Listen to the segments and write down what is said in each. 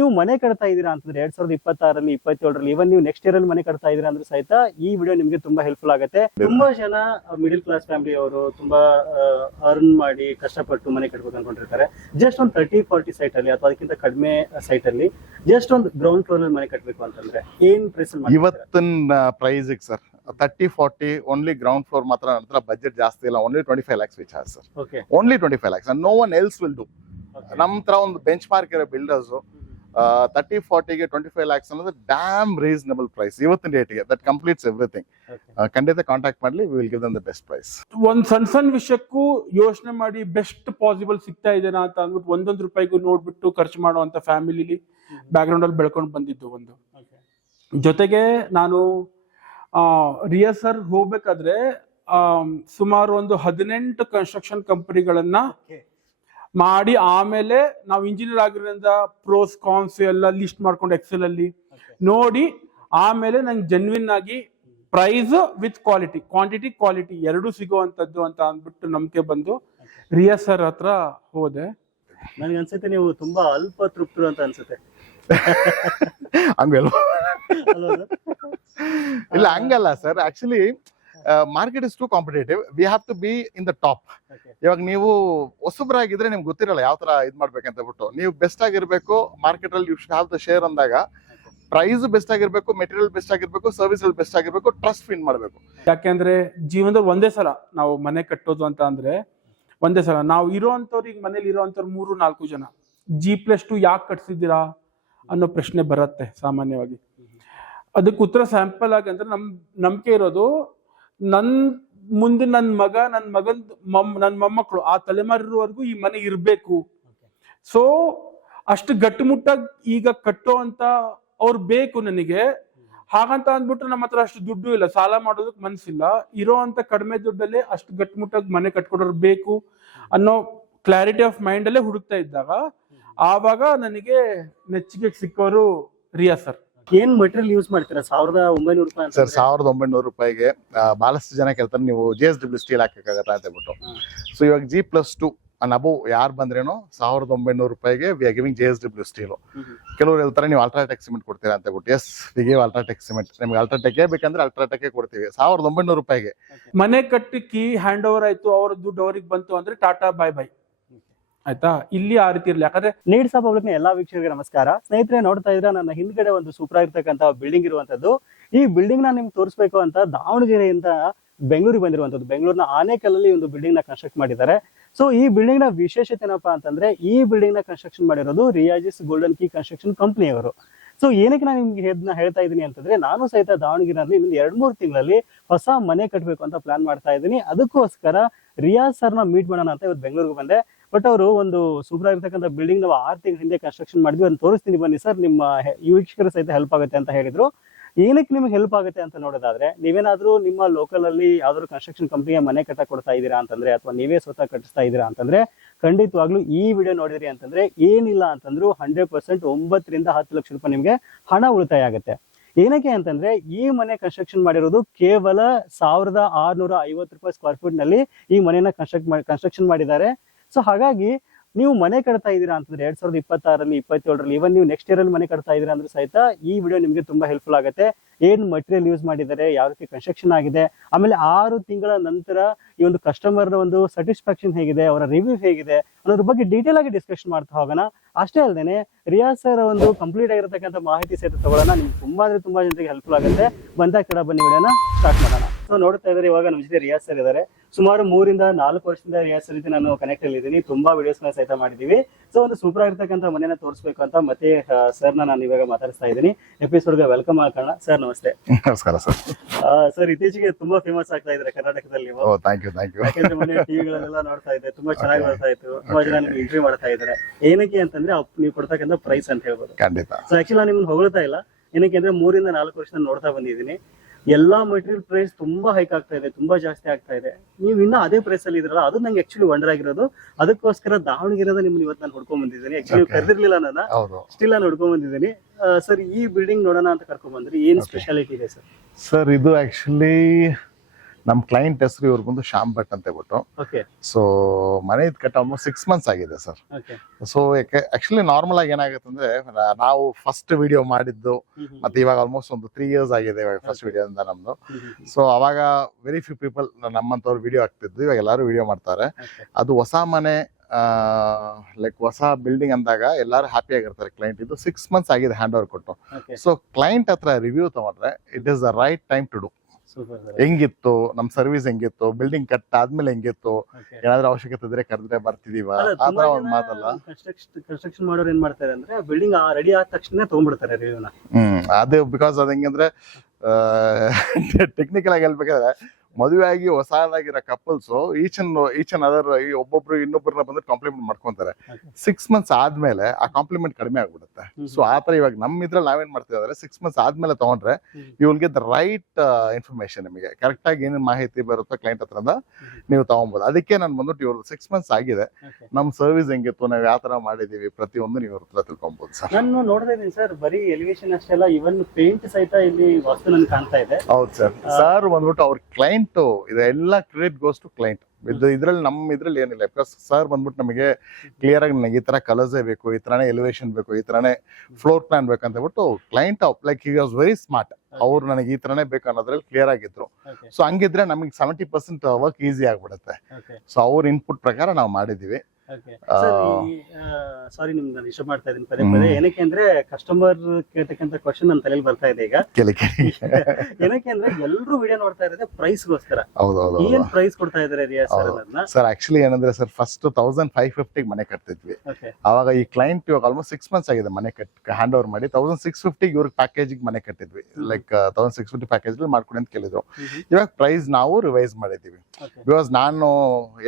ನೀವು ಮನೆ ಕಟ್ತಾ ಇದೀರಾ ಅಂತಂದ್ರೆ 2026ರಲ್ಲಿ 27ರಲ್ಲಿ ಇವನ್ ನೀವು ನೆಕ್ಸ್ಟ್ ಇಯರ್ ಅಲ್ಲಿ ಮನೆ ಕಟ್ತಾ ಇದೀರಾ ಅಂದ್ರೆ ಸಹಿತ ಈ ವಿಡಿಯೋ ನಿಮ್ಗೆ ತುಂಬಾ ಹೆಲ್ಪ್ಫುಲ್ ಆಗುತ್ತೆ. ತುಂಬಾ ಜನ ಮಿಡಿಲ್ ಕ್ಲಾಸ್ ಫ್ಯಾಮಿಲಿ ಅವರು ತುಂಬಾ ಅರ್ನ್ ಮಾಡಿ ಕಷ್ಟಪಟ್ಟು ಮನೆ ಕಟ್ಬೇಕು ಅನ್ಕೊಂಡಿರ್ತಾರೆ. ಜಸ್ಟ್ ಒಂದು 30-40 ಸೈಟ್ ಅಲ್ಲಿ ಅಥವಾ ಅದಕ್ಕಿಂತ ಕಡಿಮೆ ಸೈಟ್ ಅಲ್ಲಿ ಜಸ್ಟ್ ಒಂದು ಗ್ರೌಂಡ್ ಫ್ಲೋರ್ ಅಲ್ಲಿ ಮನೆ ಕಟ್ಬೇಕು ಅಂತಂದ್ರೆ ಏನ್ ಪ್ರೈಸ್ ಇವತ್ತಿನ price sir 30-40 only ground floor ಮಾತ್ರ. ನಂತರ ಬಜೆಟ್ ಜಾಸ್ತಿ ಇಲ್ಲ, only 25 lakhs which has sir. Okay, only 25 lakhs and no one else will do. ನಮ್ ತರ ಒಂದು ಬೆಂಚ್ ಮಾರ್ಕ್ ಇರೋ ಬಿಲ್ಡರ್ಸ್ 30-40ಗೆ 25 lakhs ಅನ್ನೋದು ಡ್ಯಾಮ್ ರೀಸನಬಲ್ ಪ್ರೈಸ್ ಇವತ್ತಿನ ಡೇಟ್ಗೆ. That completes everything. ಖಂಡಿತ ಕಾಂಟ್ಯಾಕ್ಟ್ ಮಾಡ್ಲಿ, we will give them the best price. ಒಂದ್ ಸಣ್ಣ ವಿಷಯಕ್ಕೂ ಯೋಚನೆ ಮಾಡಿ ಬೆಸ್ಟ್ ಪಾಸಿಬಲ್ ಸಿಗ್ತಾ ಇದೆನಾ ಅಂತ ಅಂದ್ಬಿಟ್ಟು ಒಂದೊಂದು ರೂಪಾಯಿಗೂ ನೋಡ್ಬಿಟ್ಟು ಖರ್ಚು ಮಾಡುವಂತ ಫ್ಯಾಮಿಲಿಲಿ ಬ್ಯಾಕ್ ಗ್ರೌಂಡ್ ಅಲ್ಲಿ ಬೆಳ್ಕೊಂಡು ಬಂದಿದ್ದು ಒಂದು. ಜೊತೆಗೆ ನಾನು ರಿಯಾಸರ್ ಹೋಗ್ಬೇಕಾದ್ರೆ ಸುಮಾರು ಒಂದು 18 ಕನ್ಸ್ಟ್ರಕ್ಷನ್ ಕಂಪನಿಗಳನ್ನ ಮಾಡಿ ಆಮೇಲೆ ನಾವು ಇಂಜಿನಿಯರ್ ಆಗಿರೋದ್ರಿಂದ ಪ್ರೋಸ್ ಕಾನ್ಸ್ ಎಲ್ಲ ಲಿಸ್ಟ್ ಮಾಡ್ಕೊಂಡು ಎಕ್ಸೆಲ್ ಅಲ್ಲಿ ನೋಡಿ ಆಮೇಲೆ ನಂಗೆ ಜೆನ್ವಿನ್ ಆಗಿ ಪ್ರೈಸ್ ವಿತ್ ಕ್ವಾಲಿಟಿ, ಕ್ವಾಂಟಿಟಿ ಎರಡೂ ಸಿಗುವಂತದ್ದು ಅಂತ ಅಂದ್ಬಿಟ್ಟು ನಂಬಿಕೆ ಬಂದು ರಿಯಾಸರ್ ಹತ್ರ ಹೋದೆ. ನನಗೆ ಅನ್ಸುತ್ತೆ ನೀವು ತುಂಬಾ ಅಲ್ಪ ತೃಪ್ತರು ಅಂತ ಅನ್ಸುತ್ತೆ. ಹಂಗಲ್ಲ ಇಲ್ಲ, ಹಂಗಲ್ಲ ಸರ್. Actually market is too competitive, we have to be in the top. ಇವಾಗ ನೀವು ಹೊಸಬ್ರಾಗಿದ್ರೆ ನಿಮ್ಗೆ ಗೊತ್ತಿರಲ್ಲ ಯಾವ ತರ ಇದ್ ಮಾಡ್ಬೇಕಂತ ಬಿಟ್ಟು. ನೀವು ಬೆಸ್ಟ್ ಆಗಿರ್ಬೇಕು ಮಾರ್ಕೆಟ್ ಅಲ್ಲಿ, you should have the share ಅಂದಾಗ ಪ್ರೈಸ್ ಬೆಸ್ಟ್ ಆಗಿರ್ಬೇಕು, ಮೆಟೀರಿಯಲ್ ಬೆಸ್ಟ್ ಆಗಿರ್ಬೇಕು, ಸರ್ವಿಸ್ ಬೆಸ್ಟ್ ಆಗಿರ್ಬೇಕು, ಟ್ರಸ್ಟ್ ವಿನ್ ಮಾಡ್ಬೇಕು. ಯಾಕೆಂದ್ರೆ ಜೀವನದಲ್ಲಿ ಒಂದೇ ಸಲ ನಾವು ಮನೆ ಕಟ್ಟೋದು ಅಂತ ಅಂದ್ರೆ ಒಂದೇ ಸಲ ನಾವು ಇರೋಂಥವ್ರು, ಈಗ ಮನೇಲಿ ಇರೋಂಥವ್ರು 3-4 ಜನ G+2 ಯಾಕೆ ಕಟ್ಸಿದ್ದೀರಾ ಅನ್ನೋ ಪ್ರಶ್ನೆ ಬರುತ್ತೆ ಸಾಮಾನ್ಯವಾಗಿ. ಅದಕ್ಕೆ ಉತ್ತರ ಸ್ಯಾಂಪಲ್ ಆಗಿ ಅಂದ್ರೆ ನಂಬಿಕೆ ಇರೋದು ಮುಂದೆ ನನ್ನ ಮೊಮ್ಮಕ್ಕಳು ಆ ತಲೆಮಾರಿರುವವರೆಗೂ ಈ ಮನೆ ಇರ್ಬೇಕು. ಸೊ ಅಷ್ಟು ಗಟ್ಟಿಮುಟ್ಟಾಗಿ ಈಗ ಕಟ್ಟೋ ಅಂತ ಅವ್ರು ಬೇಕು ನನಗೆ. ಹಾಗಂತ ಅಂದ್ಬಿಟ್ರೆ ನಮ್ಮ ಹತ್ರ ಅಷ್ಟು ದುಡ್ಡು ಇಲ್ಲ, ಸಾಲ ಮಾಡೋದಕ್ಕೆ ಮನ್ಸಿಲ್ಲ. ಇರೋ ಅಂತ ಕಡಿಮೆ ದುಡ್ಡಲ್ಲೇ ಅಷ್ಟು ಗಟ್ಟಿಮುಟ್ಟಾಗಿ ಮನೆ ಕಟ್ಕೊಡೋರು ಬೇಕು ಅನ್ನೋ ಕ್ಲಾರಿಟಿ ಆಫ್ ಮೈಂಡ್ ಅಲ್ಲೇ ಹುಡುಕ್ತಾ ಇದ್ದಾಗ ಆವಾಗ ನನಗೆ ನೆಚ್ಚಿಗೆ ಸಿಕ್ಕೋರು ರಿಯಾಸರ್. ಏನ್ ಮೆಟೀರಿಯಲ್ ಯೂಸ್ ಮಾಡ್ತೀರಾ? 1900 ರೂಪಾಯಿ ಸರ್. 1900 ರೂಪಾಯಿಗೆ ಬಹಳಷ್ಟು ಜನ ಕೇಳ್ತಾರೆ ನೀವು JSW ಸ್ಟೀಲ್ ಹಾಕಕ್ಕಾಗತ್ತಾ ಅಂತ ಹೇಳ್ಬಿಟ್ಟು. ಸೊ ಇವಾಗ G+2 ಅನ್ ಅಬೌವ್ ಯಾರು ಬಂದ್ರೇನು 1900 ರೂಪಾಯಿಗೆ we are giving JSW steel. ಕೆಲವರು ಹೇಳ್ತಾರೆ ನೀವು ಅಲ್ಟ್ರಾಟೆಕ್ ಸಿಮೆಂಟ್ ಕೊಡ್ತೀರಾ ಅಂತ ಹೇಳ್ಬಿಟ್ಟು. Yes, we give UltraTech cement. ನಿಮ್ಗೆ ಅಲ್ಟ್ರಾಟೆಕ್ ಬೇಕಂದ್ರೆ ಅಲ್ಟ್ರಾಟೆಕ್ ಕೊಡ್ತೀವಿ 1900 ರೂಪಾಯಿಗೆ. ಮನೆ ಕಟ್ಟಕ್ಕೆ ಹ್ಯಾಂಡ್ ಓವರ್ ಆಯ್ತು, ಅವ್ರ ದುಡ್ಡು ಅವ್ರಿಗೆ ಬಂತು ಅಂದ್ರೆ ಟಾಟಾ ಬೈ ಬೈ ಆಯ್ತಾ. ಇಲ್ಲಿ ಆ ರೀತಿ ಇರ್ಲಿ. ಯಾಕಂದ್ರೆ ನೀಡ್ಸ್ ಪಬ್ಲಿಕ್ ನ ಎಲ್ಲಾ ವೀಕ್ಷಕರಿಗೆ ನಮಸ್ಕಾರ. ಸ್ನೇಹಿತರೆ, ನೋಡ್ತಾ ಇದ್ರೆ ನನ್ನ ಹಿಂದ್ಗಡೆ ಒಂದು ಸೂಪರ್ ಆಗಿರ್ತಕ್ಕಂಥ ಬಿಲ್ಡಿಂಗ್ ಇರುವಂತದ್ದು. ಈ ಬಿಲ್ಡಿಂಗ್ ನ ನಿಮ್ಗೆ ತೋರಿಸ್ಬೇಕು ಅಂತ ದಾವಣಗೆರೆಯಿಂದ ಬೆಂಗಳೂರಿಗೆ ಬಂದಿರುವಂತದ್ದು. ಬೆಂಗಳೂರಿನ ಆನೇಕಲ್ಲಲ್ಲಿ ಒಂದು ಬಿಲ್ಡಿಂಗ್ ನ ಕನ್ಸ್ಟ್ರಕ್ಟ್ ಮಾಡಿದ್ದಾರೆ. ಸೊ ಈ ಬಿಲ್ಡಿಂಗ್ ನ ವಿಶೇಷತೆ ಏನಪ್ಪಾ ಅಂತಂದ್ರೆ ಈ ಬಿಲ್ಡಿಂಗ್ ನ ಕನ್ಸ್ಟ್ರಕ್ಷನ್ ಮಾಡಿರೋದು ರಿಯಾಜಿಸ್ ಗೋಲ್ಡನ್ ಕೀ ಕನ್ಸ್ಟ್ರಕ್ಷನ್ ಕಂಪನಿಯವರು. ಸೊ ಏನಕ್ಕೆ ನಾನು ನಿಮ್ಗೆ ಹೇಳ್ತಾ ಇದ್ದೀನಿ ಅಂತಂದ್ರೆ, ನಾನು ಸಹಿತ ದಾವಣಗೆರೆಯಲ್ಲಿ ಇನ್ನೊಂದು 2-3 ತಿಂಗಳಲ್ಲಿ ಹೊಸ ಮನೆ ಕಟ್ಟಬೇಕು ಅಂತ ಪ್ಲಾನ್ ಮಾಡ್ತಾ ಇದ್ದೀನಿ. ಅದಕ್ಕೋಸ್ಕರ ರಿಯಾಜ್ ಸರ್ನ ಮೀಟ್ ಮಾಡೋಣ ಅಂತ ಇವತ್ತು ಬೆಂಗಳೂರಿಗೆ ಬಂದೆ. ಬಟ್ ಅವರು ಒಂದು ಸೂಪರ್ ಆಗಿರ್ತಕ್ಕಂಥ ಬಿಲ್ಡಿಂಗ್ ನಾವು 6 ತಿಂಗಳ ಹಿಂದೆ ಕನ್ಸ್ಟ್ರಕ್ಷನ್ ಮಾಡಿದ್ವಿ, ಅದನ್ನ ತೋರಿಸ್ತೀನಿ ಬನ್ನಿ ಸರ್, ನಿಮ್ಮ ವೀಕ್ಷಕರು ಸಹಿತ ಹೆಲ್ಪ್ ಆಗುತ್ತೆ ಅಂತ ಹೇಳಿದ್ರು. ಏನಕ್ಕೆ ನಿಮ್ಗೆ ಹೆಲ್ಪ್ ಆಗುತ್ತೆ ಅಂತ ನೋಡೋದಾದ್ರೆ, ನೀವೇನಾದ್ರೂ ನಿಮ್ಮ ಲೋಕಲ್ ಅಲ್ಲಿ ಯಾವ್ದಾದ್ರು ಕನ್ಸ್ಟ್ರಕ್ಷನ್ ಕಂಪನಿಯ ಮನೆ ಕಟ್ಟ ಕೊಡ್ತಾ ಇದ್ದೀರಾ ಅಂತಂದ್ರೆ ಅಥವಾ ನೀವೇ ಸ್ವತಃ ಕಟ್ಟಿಸ್ತಾ ಇದ್ದೀರಾ ಅಂತಂದ್ರೆ ಖಂಡಿತವಾಗ್ಲೂ ಈ ವಿಡಿಯೋ ನೋಡಿದ್ರಿ ಅಂತಂದ್ರೆ ಏನಿಲ್ಲ ಅಂತಂದ್ರು 100% 9 ರಿಂದ 10 ಲಕ್ಷ ರೂಪಾಯಿ ನಿಮ್ಗೆ ಹಣ ಉಳಿತಾಯ ಆಗುತ್ತೆ. ಏನಕ್ಕೆ ಅಂತಂದ್ರೆ ಈ ಮನೆ ಕನ್ಸ್ಟ್ರಕ್ಷನ್ ಮಾಡಿರೋದು ಕೇವಲ 1650 ರೂಪಾಯಿ ಸ್ಕ್ವೇರ್ ಫೀಟ್ ನಲ್ಲಿ ಈ ಮನೆಯನ್ನ ಕನ್ಸ್ಟ್ರಕ್ಷನ್ ಮಾಡಿದ್ದಾರೆ. ಸೊ ಹಾಗಾಗಿ ನೀವು ಮನೆ ಕಟ್ತಾ ಇದೀರಾ ಅಂತಂದ್ರೆ 2026ರಲ್ಲಿ 27ರಲ್ಲಿ ಇವನ್ ನೀವು ನೆಕ್ಸ್ಟ್ ಇಯರ್ ಅಲ್ಲಿ ಮನೆ ಕಟ್ತಾ ಇದೀರಾ ಅಂದ್ರೆ ಸಹಿತ ಈ ವಿಡಿಯೋ ನಿಮ್ಗೆ ತುಂಬಾ ಹೆಲ್ಪ್ಫುಲ್ ಆಗುತ್ತೆ. ಏನ್ ಮಟೀರಿಯಲ್ ಯೂಸ್ ಮಾಡಿದ್ದಾರೆ, ಯಾವ ರೀತಿ ಕನ್ಸ್ಟ್ರಕ್ಷನ್ ಆಗಿದೆ, ಆಮೇಲೆ 6 ತಿಂಗಳ ನಂತರ ಈ ಒಂದು ಕಸ್ಟಮರ್ ಒಂದು ಸ್ಯಾಟಿಸ್ಫ್ಯಾಕ್ಷನ್ ಹೇಗಿದೆ, ಅವರ ರಿವ್ಯೂ ಹೇಗಿದೆ ಅನ್ನೋದ್ರ ಬಗ್ಗೆ ಡೀಟೇಲ್ ಆಗಿ ಡಿಸ್ಕಷನ್ ಮಾಡ್ತಾ ಹೋಗೋಣ. ಅಷ್ಟೇ ಅಲ್ಲದೆ ರಿಯಾಜ್ ಸರ್ ಒಂದು ಕಂಪ್ಲೀಟ್ ಆಗಿರತಕ್ಕಂಥ ಮಾಹಿತಿ ಸಹಿತ ತಗೊಳ್ಳೋಣ. ನಿಮ್ಗೆ ತುಂಬಾ ಜನರಿಗೆ ಹೆಲ್ಪ್ಫುಲ್ ಆಗುತ್ತೆ. ಬಂದಾಗ ಕಡೆ ಬನ್ನಿ ವಿಡಿಯೋನ ಸ್ಟಾರ್ಟ್ ಮಾಡೋಣ. ಸೊ ನೋಡ್ತಾ ಇದ್ದಾರೆ, ಇವಾಗ ನಮ್ಮ ಜೊತೆ ರಿಯಾಜ್ ಸರ್ ಇದ್ದಾರೆ. ಸುಮಾರು 3 ರಿಂದ 4 ವರ್ಷದಿಂದ ರಿಯಾಜ್ ಸರ್ ಜೊತೆ ನಾನು ಕನೆಕ್ಟ್ ಅಲ್ಲಿ ಇದ್ದೀನಿ. ತುಂಬಾ ವಿಡಿಯೋಸ್ ನ ಸಹಿತ ಮಾಡಿದೀವಿ. ಸೊ ಒಂದು ಸೂಪರ್ ಆಗಿರ್ತಕ್ಕಂಥ ಮನೆಯನ್ನ ತೋರಿಸ್ಬೇಕು ಅಂತ ಮತ್ತೆ ಸರ್ ನಾನು ಇವಾಗ ಮಾತಾಡ್ತಾ ಇದ್ದೀನಿ. ಎಪಿಸೋಡ್ಗೆ ವೆಲ್ಕಮ್ ಹಾಕೋಣ. ಸರ್ ನಮಸ್ತೆ. ನಮಸ್ಕಾರ ಸರ್. ಸರ್ ಇತ್ತೀಚೆಗೆ ತುಂಬಾ ಫೇಮಸ್ ಆಗ್ತಾ ಇದ್ದಾರೆ ಕರ್ನಾಟಕದಲ್ಲಿ ನೀವು. Thank you. ಯಾಕಂದ್ರೆ ಮನೆ ಟಿವಿಗಳಲ್ಲೆಲ್ಲ ನೋಡ್ತಾ ಇದ್ದೆ, ತುಂಬಾ ಚೆನ್ನಾಗಿ ಬರ್ತಾ ಇತ್ತು. ತುಂಬಾ ಜನ ನಿಮ್ಗೆ ಇಂಟರ್ವ್ಯೂ ಮಾಡ್ತಾ ಇದ್ದಾರೆ. ಏನಕ್ಕೆ ಅಂತಂದ್ರೆ ನೀವು ಕೊಡ್ತಕ್ಕಂಥ ಪ್ರೈಸ್ ಅಂತ ಹೇಳ್ಬೋದು. ಖಂಡಿತ. ಸೊ ಆಕ್ಚುಲಿ ನಾನು ನಿಮ್ಗೆ ಹೊಗಳ್ತಾ ಇಲ್ಲ. ಏನಕ್ಕೆ ಅಂದ್ರೆ 3 ರಿಂದ 4 ವರ್ಷದಿಂದ ನೋಡ್ತಾ ಬಂದಿದ್ದೀನಿ. ಎಲ್ಲಾ ಮೆಟೀರಿಯಲ್ ಪ್ರೈಸ್ ತುಂಬಾ ಹೈಕ್ ಆಗ್ತಾ ಇದೆ, ತುಂಬಾ ಜಾಸ್ತಿ ಆಗ್ತಾ ಇದೆ. ನೀವು ಇನ್ನ ಅದೇ ಪ್ರೈಸ್ ಅಲ್ಲಿ ಇದ್ರಲ್ಲ, ಅದು ನಂಗೆ ಆಕ್ಚುಲಿ ವಂಡರ್ ಆಗಿರೋದು. ಅದಕ್ಕೋಸ್ಕರ ದಾವಣಗೆರೆದ ನಿಮ್ಗೆ ಇವತ್ತು ನಾನು ಹುಡ್ಕೊಂಡ್ ಬಂದಿದ್ದೀನಿ. ಆಕ್ಚುಲಿ ಕರೆದಿರ್ಲಿಲ್ಲ ನನ್ನ, ಸ್ಟಿಲ್ ನಾನು ಹುಡ್ಕೊಂಡ್ ಬಂದಿದ್ದೀನಿ. ಸರ್ ಈ ಬಿಲ್ಡಿಂಗ್ ನೋಡೋಣ ಅಂತ ಕರ್ಕೊಂಡ್ ಬಂದ್ರಿ, ಏನ್ ಸ್ಪೆಷಾಲಿಟಿ ಇದೆ ಸರ್? ಸರ್ ಇದು ಆಕ್ಚುಲಿ ನಮ್ಮ ಕ್ಲೈಂಟ್ ಹೆಸರು ಇವ್ರು ಬಂದು ಶ್ಯಾಮ್ ಭಟ್ ಅಂತ ಹೇಳ್ಬಿಟ್ಟು. ಓಕೆ ಸೊ ಮನೆ ಕಟ್ಟ ಆಲ್ಮೋಸ್ಟ್ 6 months ಆಗಿದೆ sir. Okay so actually normal ಆಗಿ ಏನಾಗುತ್ತೆ ಅಂದ್ರೆ ನಾವು ಫಸ್ಟ್ ವಿಡಿಯೋ ಮಾಡಿದ್ದು ಮತ್ತೆ ಇವಾಗ ಆಲ್ಮೋಸ್ಟ್ ಒಂದು 3 years ಆಗಿದೆ ಫಸ್ಟ್ ವಿಡಿಯೋ ಅಂತ ನಮ್ದು. ಸೊ ಅವಾಗ ವೆರಿ ಫ್ಯೂ ಪೀಪಲ್ ನಮ್ಮಂತವ್ರು ವಿಡಿಯೋ ಆಗ್ತಿದ್ದು, ಇವಾಗ ಎಲ್ಲರೂ ವಿಡಿಯೋ ಮಾಡ್ತಾರೆ. ಅದು ಹೊಸ ಮನೆ ಲೈಕ್ ಹೊಸ ಬಿಲ್ಡಿಂಗ್ ಅಂದಾಗ ಎಲ್ಲರೂ ಹ್ಯಾಪಿ ಆಗಿರ್ತಾರೆ. ಕ್ಲೈಂಟ್ ಇದು 6 months ಆಗಿದೆ ಹ್ಯಾಂಡ್ ಓವರ್ ಕೊಟ್ಟು. ಸೊ ಕ್ಲೈಂಟ್ ಹತ್ರ ರಿವ್ಯೂ ತಗೊಂಡ್ರೆ it is the right time to do. ಹೆಂಗಿತ್ತು ನಮ್ ಸರ್ವಿಸ್, ಹೆಂಗಿತ್ತು ಬಿಲ್ಡಿಂಗ್ ಕಟ್ ಆದ್ಮೇಲೆ, ಹೆಂಗಿತ್ತು ಏನಾದ್ರೂ ಅವಶ್ಯಕತೆ ಇದ್ರೆ ಕರೆದ್ರೆ ಬರ್ತಿದೀವ, ಆತರ ಒಂದ್ ಮಾತಲ್ಲ. ಕನ್ಸ್ಟ್ರಕ್ಷನ್ ಮಾಡೋರು ಏನ್ ಮಾಡ್ತಾರೆ ಅಂದ್ರೆ ಬಿಲ್ಡಿಂಗ್ ರೆಡಿ ಆದ ತಕ್ಷಣ ತಗೊಂಡ್ಬಿಡ್ತಾರೆ ರಿವ್ಯೂನ. ಅದು ಬಿಕಾಸ್ ಅದ್ ಹೆಂಗಂದ್ರೆ ಟೆಕ್ನಿಕಲ್ ಆಗಿ ಹೇಳ್ಬೇಕಾದ್ರೆ ಮದುವೆ ಆಗಿ ಹೊಸದಾಗಿರೋ ಕಪಲ್ಸ್ ಈಚ್ ಅಂಡ್ ಅದರ್ ಒಬ್ಬೊಬ್ರು ಇನ್ನೊಬ್ಬರನ್ನ ಬಂದ್ರೆ ಕಾಂಪ್ಲಿಮೆಂಟ್ ಮಾಡ್ಕೊಂತಾರೆ. 6 months ಆದ್ಮೇಲೆ ಆ ಕಾಂಪ್ಲಿಮೆಂಟ್ ಕಡಿಮೆ ಆಗ್ಬಿಡುತ್ತೆ. ಸೊ ಆತರ ಇವಾಗ ನಮ್ಮ ಇದ್ರಲ್ಲಿ ನಾವೇನ್ ಮಾಡ್ತೀವಿ ಅಂದ್ರೆ 6 months ಆದ್ಮೇಲೆ ತಗೊಂಡ್ರೆ you will get the right information. ನಿಮಗೆ ಕರೆಕ್ಟ್ ಆಗಿ ಏನೇನು ಮಾಹಿತಿ ಬರುತ್ತೋ ಕ್ಲೈಂಟ್ ಹತ್ರದ ನೀವು ತಗೊಬಹುದು. ಅದಕ್ಕೆ ನಾನು ಬಂದ್ಬಿಟ್ಟು ಇವ್ರದ್ದು 6 months ಆಗಿದೆ, ನಮ್ ಸರ್ವಿಸ್ ಹೆಂಗಿತ್ತು, ನಾವ್ ಯಾವ ತರ ಮಾಡಿದೀವಿ ಪ್ರತಿಯೊಂದು ನೀವು ಇವ್ರ ಹತ್ರ ತಿಳ್ಕೊಬಹುದು ಸರ್. ನಾನು ನೋಡ್ತಾ ಇದೀನಿ ಸರ್, ಬರೀ ಎಲಿವೇಶನ್ ಅಷ್ಟೇ ಅಲ್ಲ, ಇವನ್ ಪೇಂಟ್ ಸಹಿತ ಇಲ್ಲಿ ವಾಸ್ತು ನನ್ಗೆ ಕಾಣ್ತಾ ಇದೆ. ಹೌದು ಸರ್. ಸರ್ ಬಂದ್ಬಿಟ್ಟು ಅವ್ರ ಕ್ಲೈಂಟ್ ಇದೆಲ್ಲ ಕ್ರೆಡಿಟ್ ಗೋಸ್ ಟು ಕ್ಲೈಂಟ್. ಇದ್ರಲ್ಲಿ ನಮ್ಮ ಇದ್ರಲ್ಲಿ ಏನಿಲ್ಲ. ಬಿಕಾಸ್ ಸರ್ ಬಂದ್ಬಿಟ್ಟು ನಮಗೆ ಕ್ಲಿಯರ್ ಆಗಿ ನನಗೆ ಈ ತರ ಕಲರ್ಸೇ ಬೇಕು, ಈ ತರನೇ ಎಲಿವೇಶನ್ ಬೇಕು, ಈ ತರನೇ ಫ್ಲೋರ್ ಪ್ಲಾನ್ ಬೇಕಂತ ಹೇಳ್ಬಿಟ್ಟು client like he was very smart. ಅವ್ರು ನನಗೆ ಈ ತರನೇ ಬೇಕು ಅನ್ನೋದ್ರಲ್ಲಿ ಕ್ಲಿಯರ್ ಆಗಿದ್ರು. ಸೊ ಹಂಗಿದ್ರೆ ನಮಗೆ 70% ವರ್ಕ್ ಈಸಿ ಆಗ್ಬಿಡುತ್ತೆ. ಸೊ ಅವ್ರ ಇನ್ಪುಟ್ ಪ್ರಕಾರ ನಾವು ಮಾಡಿದೀವಿ. ಸಾರಿ ನಿಮ್ಗೆ ನಾನು ಇಷ್ಟ ಮಾಡ್ತಾ ಇದೀನಿ ಪದೇ ಪದೇ. ಏನಕ್ಕೆ ಅಂದ್ರೆ ಕಸ್ಟಮರ್ ಕೇಳ್ತಕ್ಕಂತ ಕ್ವಶನ್ ನನ್ನ ತಲೆಯಲ್ಲಿ ಬರ್ತಾ ಇದೆ ಈಗ. ಏನಕ್ಕೆ ಅಂದ್ರೆ ಎಲ್ರು ವಿಡಿಯೋ ನೋಡ್ತಾ ಇರೋದೇ ಪ್ರೈಸ್ ಗೋಸ್ಕರ. ಏನ್ ಪ್ರೈಸ್ ಕೊಡ್ತಾ ಇದಾರೆ ರಿಯಾಜ್ ಸರ್ ಅದನ್ನ? ಸರ್ ಆಕ್ಚುಲಿ ಏನಂದ್ರೆ ಸರ್ ಫಸ್ಟ್ 1550 ಮನೆ ಕಟ್ತಿದ್ವಿ. ಅವಾಗ ಈ ಕ್ಲೈಂಟ್ ಇವಾಗ ಆಲ್ಮೋಸ್ಟ್ 6 months ಆಗಿದೆ ಮನೆ ಹ್ಯಾಂಡ್ ಓವರ್ ಮಾಡಿ. 1650 ಇವ್ರಿಗೆ ಪ್ಯಾಕೇಜ್ ಮನೆ ಕಟ್ಟಿದ್ವಿ. ಲೈಕ್ 1650 ಪ್ಯಾಕೇಜ್ ಮಾಡ್ಕೊಡಿ ಅಂತ ಕೇಳಿದ್ರು. ಇವಾಗ ಪ್ರೈಸ್ ನಾವು ರಿವೈಸ್ ಮಾಡಿದೀವಿ. ಬಿಕಾಸ್ ನಾನು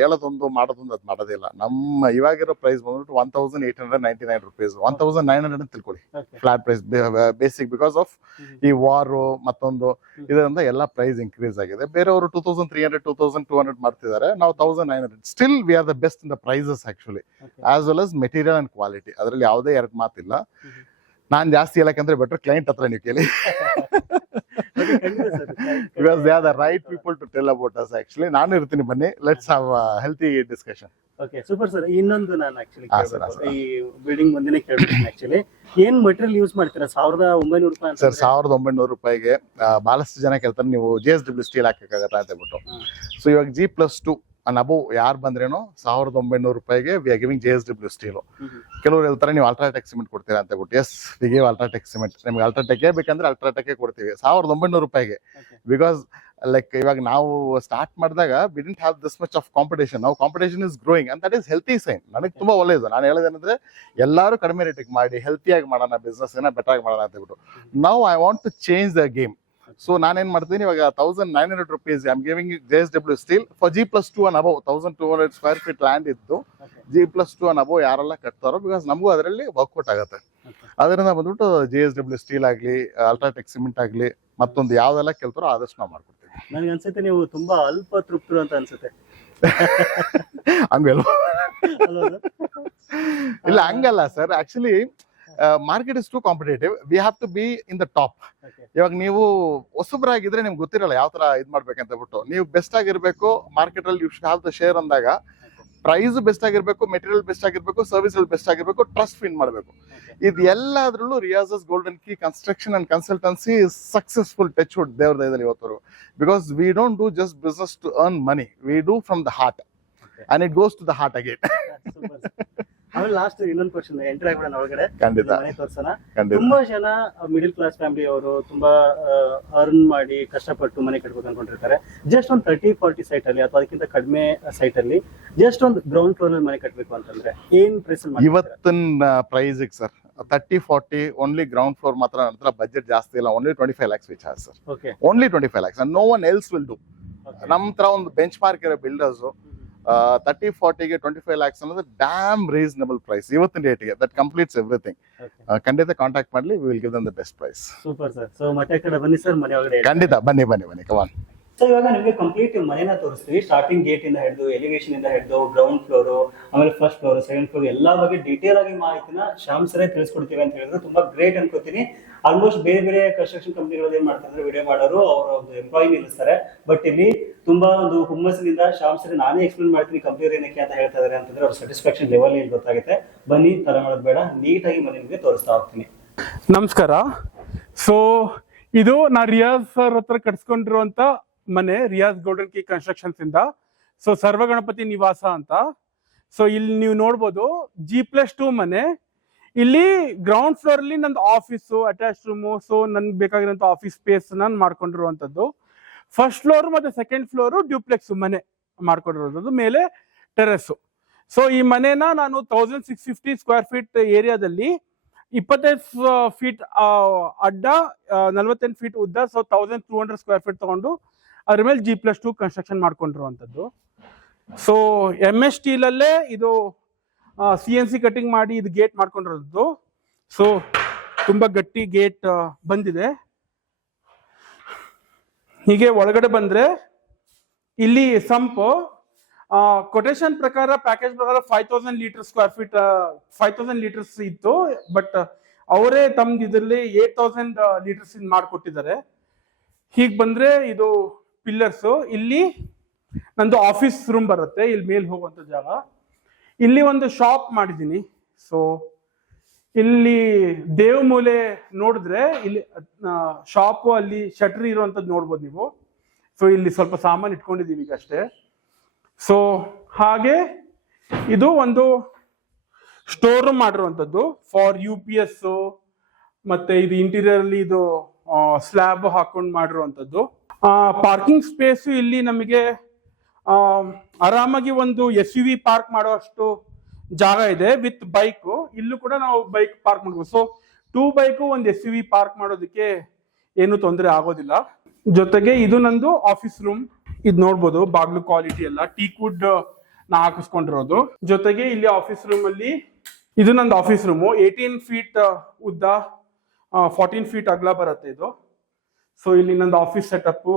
ಹೇಳೋದೊಂದು ಮಾಡೋದೊಂದು ಅದ್ ಮಾಡೋದಿಲ್ಲ. ನಮ್ಮ ಇವಾಗಿರೋ ಪ್ರೈಸ್ ಬಂದ್ಬಿಟ್ಟು 1899 rupees, 1900 ಅಂತ ತಿಳ್ಕೊಳ್ಳಿ flat price basic. Because of ಈ ವಾರ್ ಮತ್ತೊಂದು ಇದರಿಂದ ಎಲ್ಲ ಪ್ರೈಸ್ ಇನ್ಕ್ರೀಸ್ ಆಗಿದೆ. ಬೇರೆಯವರು 2300 2200 ಮಾಡ್ತಿದ್ದಾರೆ, ನಾವು 1900. Still we are the best in the prices actually, as well as material and quality. ಅದರಲ್ಲಿ ಯಾವುದೇ ಎರಡು ಮಾತಿಲ್ಲ. ನಾನ್ ಜಾಸ್ತಿ ಹೇಳಕ್ಕಂದ್ರೆ ಬೆಟರ್ ಕ್ಲೈಂಟ್ ಹತ್ರ ನೀವು ಕೇಳಿ. Because they are the right people to tell about us actually. ನಾನು ಇರ್ತೀನಿ, ಬನ್ನಿ, let's have healthy discussion. Okay super sir. ಇನ್ನೊಂದು ನಾನು ಆಕ್ಚುಲಿ ಈ ಬಿಲ್ಡಿಂಗ್ ಮುಂದೆನೆ ಕೇಳ್ತೀನಿ. ಆಕ್ಚುಲಿ ಏನ್ ಮಟೀರಿಯಲ್ ಯೂಸ್ ಮಾಡ್ತೀರಾ? 1900 ರೂಪಾಯಿ ಸರ್. 1900 ರೂಪಾಯಿಗೆ ಬಹಳಷ್ಟು ಜನ ಕೇಳ್ತಾರೆ ನೀವು JSW ಸ್ಟೀಲ್ ಹಾಕಕ್ಕಾಗತ್ತಾ ಅಂತ ಹೇಳ್ಬಿಟ್ಟು. ಸೊ ಇವಾಗ G+2 ಅಬೋ ಯಾರು ಬಂದ್ರೇನು 1900 ರೂಪಾಯಿಗೆ we are giving JSW steel. ಕೆಲವರು ಹೇಳ್ತಾರೆ ನೀವು ಅಲ್ಟ್ರಾಟೆಕ್ ಸಿಮೆಂಟ್ ಕೊಡ್ತೀರಾ ಅಂತ ಹೇಳ್ಬಿಟ್ಟು. Yes, we give UltraTech cement. ನಿಮ್ಗೆ ಅಲ್ಟ್ರಾಟೆಕ್ ಬೇಕಂದ್ರೆ ಅಲ್ಟ್ರಾಟೆಕ್ ಕೊಡ್ತೀವಿ 1900 ರೂಪಾಯಿಗೆ. ಬಿಕಾಸ್ ಲೈಕ್ ಇವಾಗ ನಾವು ಸ್ಟಾರ್ಟ್ ಮಾಡಿದಾಗ we didn't have this much of competition. ನಾವು competition is growing and that is healthy sign. ನನಗೆ ತುಂಬಾ ಒಳ್ಳೇದು. ನಾನು ಹೇಳೋದೇನಂದ್ರೆ ಎಲ್ಲರೂ ಕಡಿಮೆ ರೇಟಿಗೆ ಮಾಡಿ ಹೆಲ್ತಿಯಾಗಿ ಮಾಡೋಣ, ಬಿಸ್ನೆಸ್ ಏನ ಬೆಟರ್ ಆಗಿ ಮಾಡೋಣ ಅಂತ ಹೇಳ್ಬಿಟ್ಟು. Now I want to change the game. So ನಾನೇನ್ ಮಾಡ್ತೀನಿ ಇವಾಗ 1900 rupees I am giving JSW steel for G+2 and above. 1200 square feet land ಇದ್ದು G+2 and above ಯಾರೆಲ್ಲ ಕಟ್ತಾರೋ, ಬಿಕಾಸ್ ನಮಗೂ ಅದರಲ್ಲಿ ವರ್ಕೌಟ್ ಆಗುತ್ತೆ. ಅದರಿಂದ ಬಂದ್ಬಿಟ್ಟು JSW ಸ್ಟೀಲ್ ಆಗ್ಲಿ, ಅಲ್ಟ್ರಾಟೆಕ್ ಸಿಮೆಂಟ್ ಆಗ್ಲಿ, ಮತ್ತೊಂದು ಯಾವ್ದೆಲ್ಲ ಕೇಳ್ತಾರೋ ಆದಷ್ಟು ನಾವು ಮಾಡ್ಕೊಡ್ತೀವಿ. ನನಗೆ ಅನ್ಸುತ್ತೆ ನೀವು ತುಂಬಾ ಅಲ್ಪ ತೃಪ್ತರು ಅಂತ ಅನ್ಸುತ್ತೆ. ಹಂಗಲ್ಲ, ಇಲ್ಲ ಹಂಗಲ್ಲ ಸರ್. Actually market is too competitive, we have to be in the top. ಇವಾಗ ನೀವು ಹೊಸಬ್ರಾಗಿದ್ರೆ ನಿಮ್ಗೆ ಗೊತ್ತಿರಲ್ಲ ಯಾವ ತರ ಇದ್ ಮಾಡ್ಬೇಕಂತ ಹೇಳ್ಬಿಟ್ಟು. ನೀವು ಬೆಸ್ಟ್ ಆಗಿರ್ಬೇಕು ಮಾರ್ಕೆಟ್ ಅಲ್ಲಿ, you should have the share ಅಂದಾಗ ಪ್ರೈಸ್ ಬೆಸ್ಟ್ ಆಗಿರ್ಬೇಕು, ಮೆಟೀರಿಯಲ್ ಬೆಸ್ಟ್ ಆಗಿರ್ಬೇಕು, ಸರ್ವಿಸ್ ಬೆಸ್ಟ್ ಆಗಿರ್ಬೇಕು, ಟ್ರಸ್ಟ್ ವಿನ್ ಮಾಡಬೇಕು. ಇದು ಎಲ್ಲಾದ್ರಲ್ಲೂ Riyaz's Golden Key Construction and Consultancy successful touch wood ದೇವ್ರ ದಯದಲ್ಲಿ ಇವತ್ತು. Because we don't do just business to earn money, we do from the heart and it goes to the heart again. ಆಮೇಲೆ last ಇನ್ನೊಂದು question enter ಆಗ್ಬಿಡೋಣ ಒಳಗಡೆ. ಖಂಡಿತ ಮನೆ ತೋರ್ಸೋಣ. ತುಂಬಾ ಜನ ಮಿಡಿಲ್ ಕ್ಲಾಸ್ ಫ್ಯಾಮಿಲಿ ಅವರು ತುಂಬಾ ಅರ್ನ್ ಮಾಡಿ ಕಷ್ಟಪಟ್ಟು ಮನೆ ಕಟ್ಬೇಕು ಅನ್ಕೊಂಡಿರ್ತಾರೆ. ಜಸ್ಟ್ ಒಂದು 30-40 ಸೈಟ್ ಅಲ್ಲಿ ಅಥವಾ ಅದಕ್ಕಿಂತ ಕಡಿಮೆ ಸೈಟ್ ಅಲ್ಲಿ ಜಸ್ಟ್ ಒಂದು ಗ್ರೌಂಡ್ ಫ್ಲೋರ್ ಅಲ್ಲಿ ಮನೆ ಕಟ್ಬೇಕು ಅಂತಂದ್ರೆ ಏನ್ ಪ್ರೈಸ್ ಇವತ್ತಿನ price sir? 30-40 only ground floor ಮಾತ್ರ. ನಂತರ ಬಜೆಟ್ ಜಾಸ್ತಿ ಇಲ್ಲ, only 25 lakhs which has sir. Only 25 lakhs and no one else will do. ನಮ್ಮ ಹತ್ರ ಒಂದು ಬೆಂಚ್ ಮಾರ್ಕ್ ಇರೋ ಬಿಲ್ಡರ್ಸ್ 30-40ಗೆ 25 lakhs ಅನ್ನೋದು ಡ್ಯಾಮ್ ರೀಸನಬಲ್ ಪ್ರೈಸ್ ಇವತ್ತಿನ ಡೇಟ್ಗೆ. That completes everything. ಖಂಡಿತ ಕಾಂಟ್ಯಾಕ್ಟ್ ಮಾಡಲಿ, we will give them the best price. Super sir. So ಮತ್ತೆ ಕಡೆ ಬನ್ನಿ ಸರ್, ಮನೆ ಒಳಗಡೆ. ಖಂಡಿತ ಬನ್ನಿ ಕಮಾನ್. ಸೊ ಇವಾಗ ನಿಮಗೆ ಕಂಪ್ಲೀಟ್ ಮನೆನ ತೋರಿಸ್ತೀವಿ. ಸ್ಟಾರ್ಟಿಂಗ್ ಗೇಟ್ ಇಂದ ಹಿಡಿದು, ಎಲಿವೇಶನ್ ಇಂದ ಹಿಡಿದು, ಗ್ರೌಂಡ್ ಫ್ಲೋರ್, ಆಮೇಲೆ ಫಸ್ಟ್ ಫ್ಲೋರ್, ಸೆಕೆಂಡ್ ಫ್ಲೋರ್ ಎಲ್ಲಾ ಬಗ್ಗೆ ಡೀಟೇಲ್ ಆಗಿ ಮಾಹಿತಿನ ಶ್ಯಾಮ್ ಸರೇ ತಿಳಿಸ್ಕೊಡ್ತೀವಿ ಅಂತ ಹೇಳಿದ್ರು. ತುಂಬಾ ಗ್ರೇಟ್ ಅನ್ಕೋತೀನಿ. ಆಲ್ಮೋಸ್ಟ್ ಬೇರೆ ಬೇರೆ ಕನ್ಸ್ಟ್ರಕ್ಷನ್ ಕಂಪನಿಗಳು ಏನ್ ಮಾಡ್ತಾರೆ ವಿಡಿಯೋ ಮಾಡೋರು ಅವರ ಒಂದು ಎಂಪ್ಲಾಯಿ ನಿಲ್ಲಿಸ್ತಾರೆ. ಬಟ್ ಇಲ್ಲಿ ತುಂಬಾ ಒಂದು ಹುಮ್ಮಸ್ಸಿನಿಂದ ಶ್ಯಾಮ್ ಸರ್ ನಾನೇ ಎಕ್ಸ್ಪ್ಲೇನ್ ಮಾಡ್ತೀನಿ ಕಂಪ್ಯೂಟರ್ ಏನಕ್ಕೆ ಅಂತ ಹೇಳ್ತಾ ಇದಾರೆ ಅಂತಂದ್ರೆ ಅವ್ರ ಸ್ಯಾಟಿಸ್ಫ್ಯಾಕ್ಷನ್ ಲೆವೆಲ್ ಏನು ಗೊತ್ತಾಗುತ್ತೆ. ಬನ್ನಿ, ತರ ಮಾಡೋದು ಬೇಡ, ನೀಟಾಗಿ ಮನೆ ನಿಮಗೆ ತೋರಿಸ್ತಾ ಹೋಗ್ತೀನಿ. ನಮಸ್ಕಾರ. ಸೊ ಇದು ನಾ ರಿಯಾಜ್ ಸರ್ ಹತ್ರ ಕಟ್ಸ್ಕೊಂಡಿರುವಂತ ಮನೆ, ರಿಯಾಜ್ ಗೋಲ್ಡನ್ ಕೀ ಕನ್ಸ್ಟ್ರಕ್ಷನ್ಸ್ ಇಂದ. ಸೊ ಸರ್ವಗಣಪತಿ ನಿವಾಸ ಅಂತ. ಸೊ ಇಲ್ಲಿ ನೀವು ನೋಡ್ಬೋದು G+2 ಮನೆ. ಇಲ್ಲಿ ಗ್ರೌಂಡ್ ಫ್ಲೋರ್ ಅಲ್ಲಿ ನಂದು ಆಫೀಸು, ಅಟ್ಯಾಚ್ ರೂಮು, ಸೊ ನನ್ಗೆ ಬೇಕಾಗಿರೋಂಥ ಆಫೀಸ್ ಸ್ಪೇಸ್ ನಾನು ಮಾಡ್ಕೊಂಡಿರುವಂಥದ್ದು. ಫಸ್ಟ್ ಫ್ಲೋರ್ ಮತ್ತೆ ಸೆಕೆಂಡ್ ಫ್ಲೋರು ಡ್ಯೂಪ್ಲೆಕ್ಸ್ ಮನೆ ಮಾಡ್ಕೊಂಡಿರೋದು, ಮೇಲೆ ಟೆರೆಸ್ಸು. ಸೊ ಈ ಮನೆನ ನಾನು 1650 ಸ್ಕ್ವೇರ್ ಫೀಟ್ ಏರಿಯಾದಲ್ಲಿ 25 ಫೀಟ್ ಅಡ್ಡ, 48 ಫೀಟ್ ಉದ್ದ, ಸೊ 1200 ಸ್ಕ್ವೇರ್ ಫೀಟ್ ತಗೊಂಡು ಅದ್ರ ಮೇಲೆ G+2 ಕನ್ಸ್ಟ್ರಕ್ಷನ್ ಮಾಡ್ಕೊಂಡಿರುವಂಥದ್ದು. ಸೊ MS ಸ್ಟೀಲ್ ಅಲ್ಲೇ ಇದು CNC ಕಟಿಂಗ್ ಮಾಡಿ ಇದು ಗೇಟ್ ಮಾಡ್ಕೊಂಡಿರೋದು. ಸೊ ತುಂಬಾ ಗಟ್ಟಿ ಗೇಟ್ ಬಂದಿದೆ. ಹೀಗೆ ಒಳಗಡೆ ಬಂದ್ರೆ ಇಲ್ಲಿ ಸಂಪು ಕೊಟೇಶನ್ ಪ್ರಕಾರ, ಪ್ಯಾಕೇಜ್ ಪ್ರಕಾರ 5000 ಲೀಟರ್ ಸ್ಕ್ವೇರ್ ಫೀಟ್ 5000 ಲೀಟರ್ಸ್ ಇತ್ತು. ಬಟ್ ಅವರೇ ತಮ್ದು ಇದರಲ್ಲಿ 8000 ಲೀಟರ್ಸ್ ಮಾಡ್ಕೊಟ್ಟಿದ್ದಾರೆ. ಹೀಗೆ ಬಂದ್ರೆ ಇದು ಪಿಲ್ಲರ್ಸ್. ಇಲ್ಲಿ ನಂದು ಆಫೀಸ್ ರೂಮ್ ಬರುತ್ತೆ, ಇಲ್ಲಿ ಮೇಲೆ ಹೋಗುವಂತ ಜಾಗ. ಇಲ್ಲಿ ಒಂದು ಶಾಪ್ ಮಾಡಿದ್ದೀನಿ. ಸೊ ಇಲ್ಲಿ ದೇವ್ ಮೂಲೆ ನೋಡಿದ್ರೆ ಇಲ್ಲಿ ಶಾಪು, ಅಲ್ಲಿ ಶಟ್ರಿ ಇರುವಂತದ್ದು ನೋಡ್ಬೋದು ನೀವು. ಸೊ ಇಲ್ಲಿ ಸ್ವಲ್ಪ ಸಾಮಾನು ಇಟ್ಕೊಂಡಿದೀವಿ ಈಗ ಅಷ್ಟೇ. ಸೊ ಹಾಗೆ ಇದು ಒಂದು ಸ್ಟೋರ್ ರೂಮ್ ಮಾಡಿರುವಂತದ್ದು ಫಾರ್ UPS, ಮತ್ತೆ ಇದು ಇಂಟೀರಿಯರ್ ಅಲ್ಲಿ ಇದು ಸ್ಲ್ಯಾಬ್ ಹಾಕೊಂಡು ಮಾಡಿರುವಂತದ್ದು. ಪಾರ್ಕಿಂಗ್ ಸ್ಪೇಸ್ ಇಲ್ಲಿ ನಮಗೆ ಆರಾಮಾಗಿ ಒಂದು SUV ಪಾರ್ಕ್ ಮಾಡುವಷ್ಟು ಜಾಗ ಇದೆ ವಿತ್ ಬೈಕ್. ಇಲ್ಲೂ ಕೂಡ ನಾವು ಬೈಕ್ ಪಾರ್ಕ್ ಮಾಡ್ಬೋದು. ಸೊ 2 ಬೈಕು ಒಂದು SUV ಪಾರ್ಕ್ ಮಾಡೋದಕ್ಕೆ ಏನು ತೊಂದರೆ ಆಗೋದಿಲ್ಲ. ಜೊತೆಗೆ ಇದು ನಂದು ಆಫೀಸ್ ರೂಮ್. ಇದು ನೋಡ್ಬೋದು, ಬಾಗ್ಲು ಕ್ವಾಲಿಟಿ ಎಲ್ಲ ಟೀಕ್ ವುಡ್ ನಾ ಹಾಕಿಸ್ಕೊಂಡಿರೋದು. ಜೊತೆಗೆ ಇಲ್ಲಿ ಆಫೀಸ್ ರೂಮ್ ಅಲ್ಲಿ ಇದು ನಂದು ಆಫೀಸ್ ರೂಮು. 18 ಫೀಟ್ ಉದ್ದ, 14 ಫೀಟ್ ಅಗಲ ಬರುತ್ತೆ ಇದು. ಸೊ ಇಲ್ಲಿ ನಂದು ಆಫೀಸ್ ಸೆಟಪ್,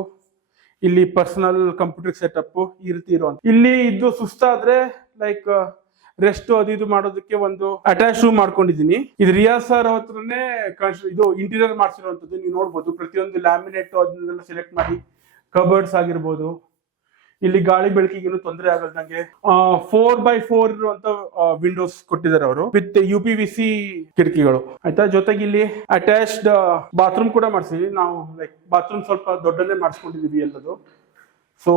ಇಲ್ಲಿ ಪರ್ಸನಲ್ ಕಂಪ್ಯೂಟರ್ ಸೆಟಪ್ ಈ ರೀತಿ ಇರುವಂತ. ಇಲ್ಲಿ ಇದ್ದು ಸುಸ್ತಾದ್ರೆ ಲೈಕ್ ರೆಸ್ಟ್ ಅದು ಇದು ಮಾಡೋದಕ್ಕೆ ಒಂದು ಅಟ್ಯಾಚ್ ರೂಮ್ ಮಾಡ್ಕೊಂಡಿದೀನಿ. ಇದು ರಿಯಾಜ್ ಸರ್ ಹತ್ರನೇ ಇದು ಇಂಟೀರಿಯರ್ ಮಾಡಿಸಿರುವಂತದ್ದು. ನೀವು ನೋಡ್ಬೋದು ಪ್ರತಿಯೊಂದು ಲ್ಯಾಮಿನೇಟ್ ಅದನ್ನೆಲ್ಲ ಸೆಲೆಕ್ಟ್ ಮಾಡಿ, ಕಬರ್ಡ್ಸ್ ಆಗಿರ್ಬೋದು. ಇಲ್ಲಿ ಗಾಳಿ ಬೆಳಕಿಗೇನು ತೊಂದರೆ ಆಗಲ್ದಂಗೆ 4x4 ಇರುವಂತ ವಿಂಡೋಸ್ ಕೊಟ್ಟಿದ್ದಾರೆ ಅವರು, ವಿತ್ UPVC ಕಿಟಕಿಗಳು. ಆಯ್ತಾ. ಜೊತೆಗೆ ಇಲ್ಲಿ ಅಟ್ಯಾಚ್ಡ್ ಬಾತ್ರೂಮ್ ಕೂಡ ಮಾಡಿಸಿದ್ವಿ ನಾವು. ಲೈಕ್ ಬಾತ್ರೂಮ್ ಸ್ವಲ್ಪ ದೊಡ್ಡನ್ನೇ ಮಾಡಿಸ್ಕೊಂಡಿದೀವಿ ಎಲ್ಲದು. ಸೊ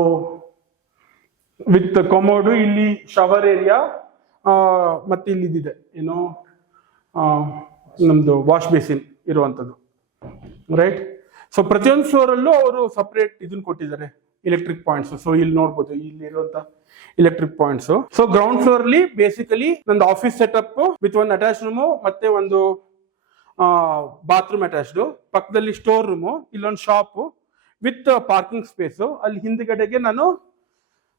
ವಿತ್ ಕೊಮೋಡು, ಇಲ್ಲಿ ಶವರ್ ಏರಿಯಾ, ಮತ್ತೆ ಇಲ್ಲಿ ಇದಿದೆ ಏನು ನಮ್ದು ವಾಶ್ ಬೇಸಿನ್ ಇರುವಂತದ್ದು, ರೈಟ್. ಸೊ ಪ್ರತಿಯೊಂದು ಫ್ಲೋರ್ ಅಲ್ಲೂ ಅವರು ಸಪರೇಟ್ ಇದನ್ನ ಕೊಟ್ಟಿದ್ದಾರೆ, ಎಲೆಕ್ಟ್ರಿಕ್ ಪಾಯಿಂಟ್ಸ್. ಸೊ ಇಲ್ಲಿ ನೋಡ್ಬೋದು, ಇಲ್ಲಿ ಇರುವಂತ electric points. So ground floor ಅಲ್ಲಿ ಬೇಸಿಕಲಿ ನಂದು ಆಫೀಸ್ ಸೆಟಪ್ ವಿತ್ ಒಂದು ಅಟ್ಯಾಚ್ ರೂಮು ಮತ್ತೆ ಒಂದು ಬಾತ್ರೂಮ್ ಅಟ್ಯಾಚ್ಡ್. ಪಕ್ಕದಲ್ಲಿ ಸ್ಟೋರ್ ರೂಮು, ಇಲ್ಲೊಂದು ಶಾಪ್ ವಿತ್ ಪಾರ್ಕಿಂಗ್ ಸ್ಪೇಸ್. ಅಲ್ಲಿ ಹಿಂದ್ಗಡೆಗೆ ನಾನು